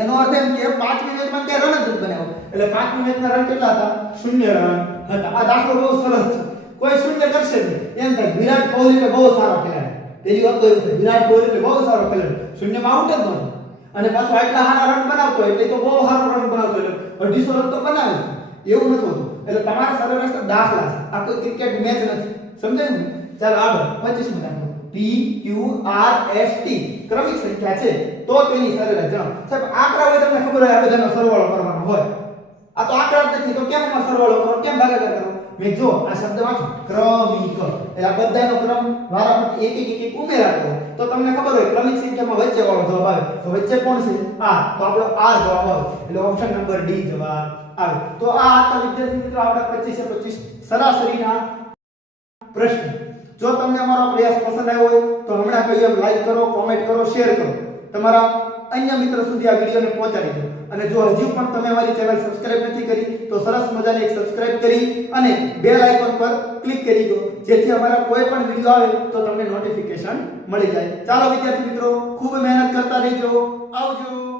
એનો અર્થ એમ કે પાંચમી મેચમાં કે રન જ બનાવ્યો એટલે પાંચમી મેચના રન કેટલા હતા 0 રન હતા. આ દાખલો બહુ સરસ છે. કોઈ શૂન્ય કરશે નહીં એમ થાય વિરાટ કોહલી એટલે બહુ સારો ખેલાડી. પેલી વાત તો એવું છે વિરાટ કોહલી એટલે બહુ સારો ખેલાડી શૂન્યમાં આઉટ જ નથી અને પાછો આટલા સારા રન બનાવતો એટલે તો બહુ સારો રન બનાવતો એટલે 250 રન તો બનાવે છે એવું નથી હોતું. એટલે તમારા સરેરાશ દાખલા છે આ કોઈ ક્રિકેટ મેચ નથી સમજાયું ને. ચાલો આગળ 25મો દાખલો P Q R S T ક્રમિક સંખ્યા છે તો તેની સરેરાશ જણાવો. સાહેબ આંકડા હોય તમને ખબર હોય આ બધાનો સરવાળો કરવાનો હોય. આ તો આંકડા જ નથી તો કેમ એમાં સરવાળો કરો કેમ ભાગાકાર કરો. મેં જો આ શબ્દ વાંચો ક્રમિક એટલે આ બધાનો ક્રમ વારાફરતી એક ઉમેરા કરો તો તમને ખબર હોય ક્રમિક સંખ્યામાં વચ્ચે વાળો જવાબ આવે. તો વચ્ચે કોણ છે આ તો આપણો R જવાબ આવે એટલે ઓપ્શન નંબર D જવાબ આવે. તો આ હતા વિદ્યાર્થી મિત્રો આપણા 25 સરાસરીના પ્રશ્ન. જો તમને અમારો પ્રયાસ પસંદ આવ્યો હોય તો હમણાં કહ્યું એમ લાઈક કરો કોમેન્ટ કરો શેર કરો તમારા અન્ય મિત્રો સુધી આ વિડિયોને પહોંચાડી દો. અને જો હજુ પણ તમે અમારી ચેનલ સબસ્ક્રાઇબ નથી કરી તો સરસ મજાની એક સબસ્ક્રાઇબ કરી અને બેલ આઇકોન પર ક્લિક કરી દો જેથી અમારા કોઈ પણ વિડિયો આવે તો તમને નોટિફિકેશન મળી જાય. ચાલો વિદ્યાર્થી મિત્રો ખૂબ મહેનત કરતા રહેજો. આવજો.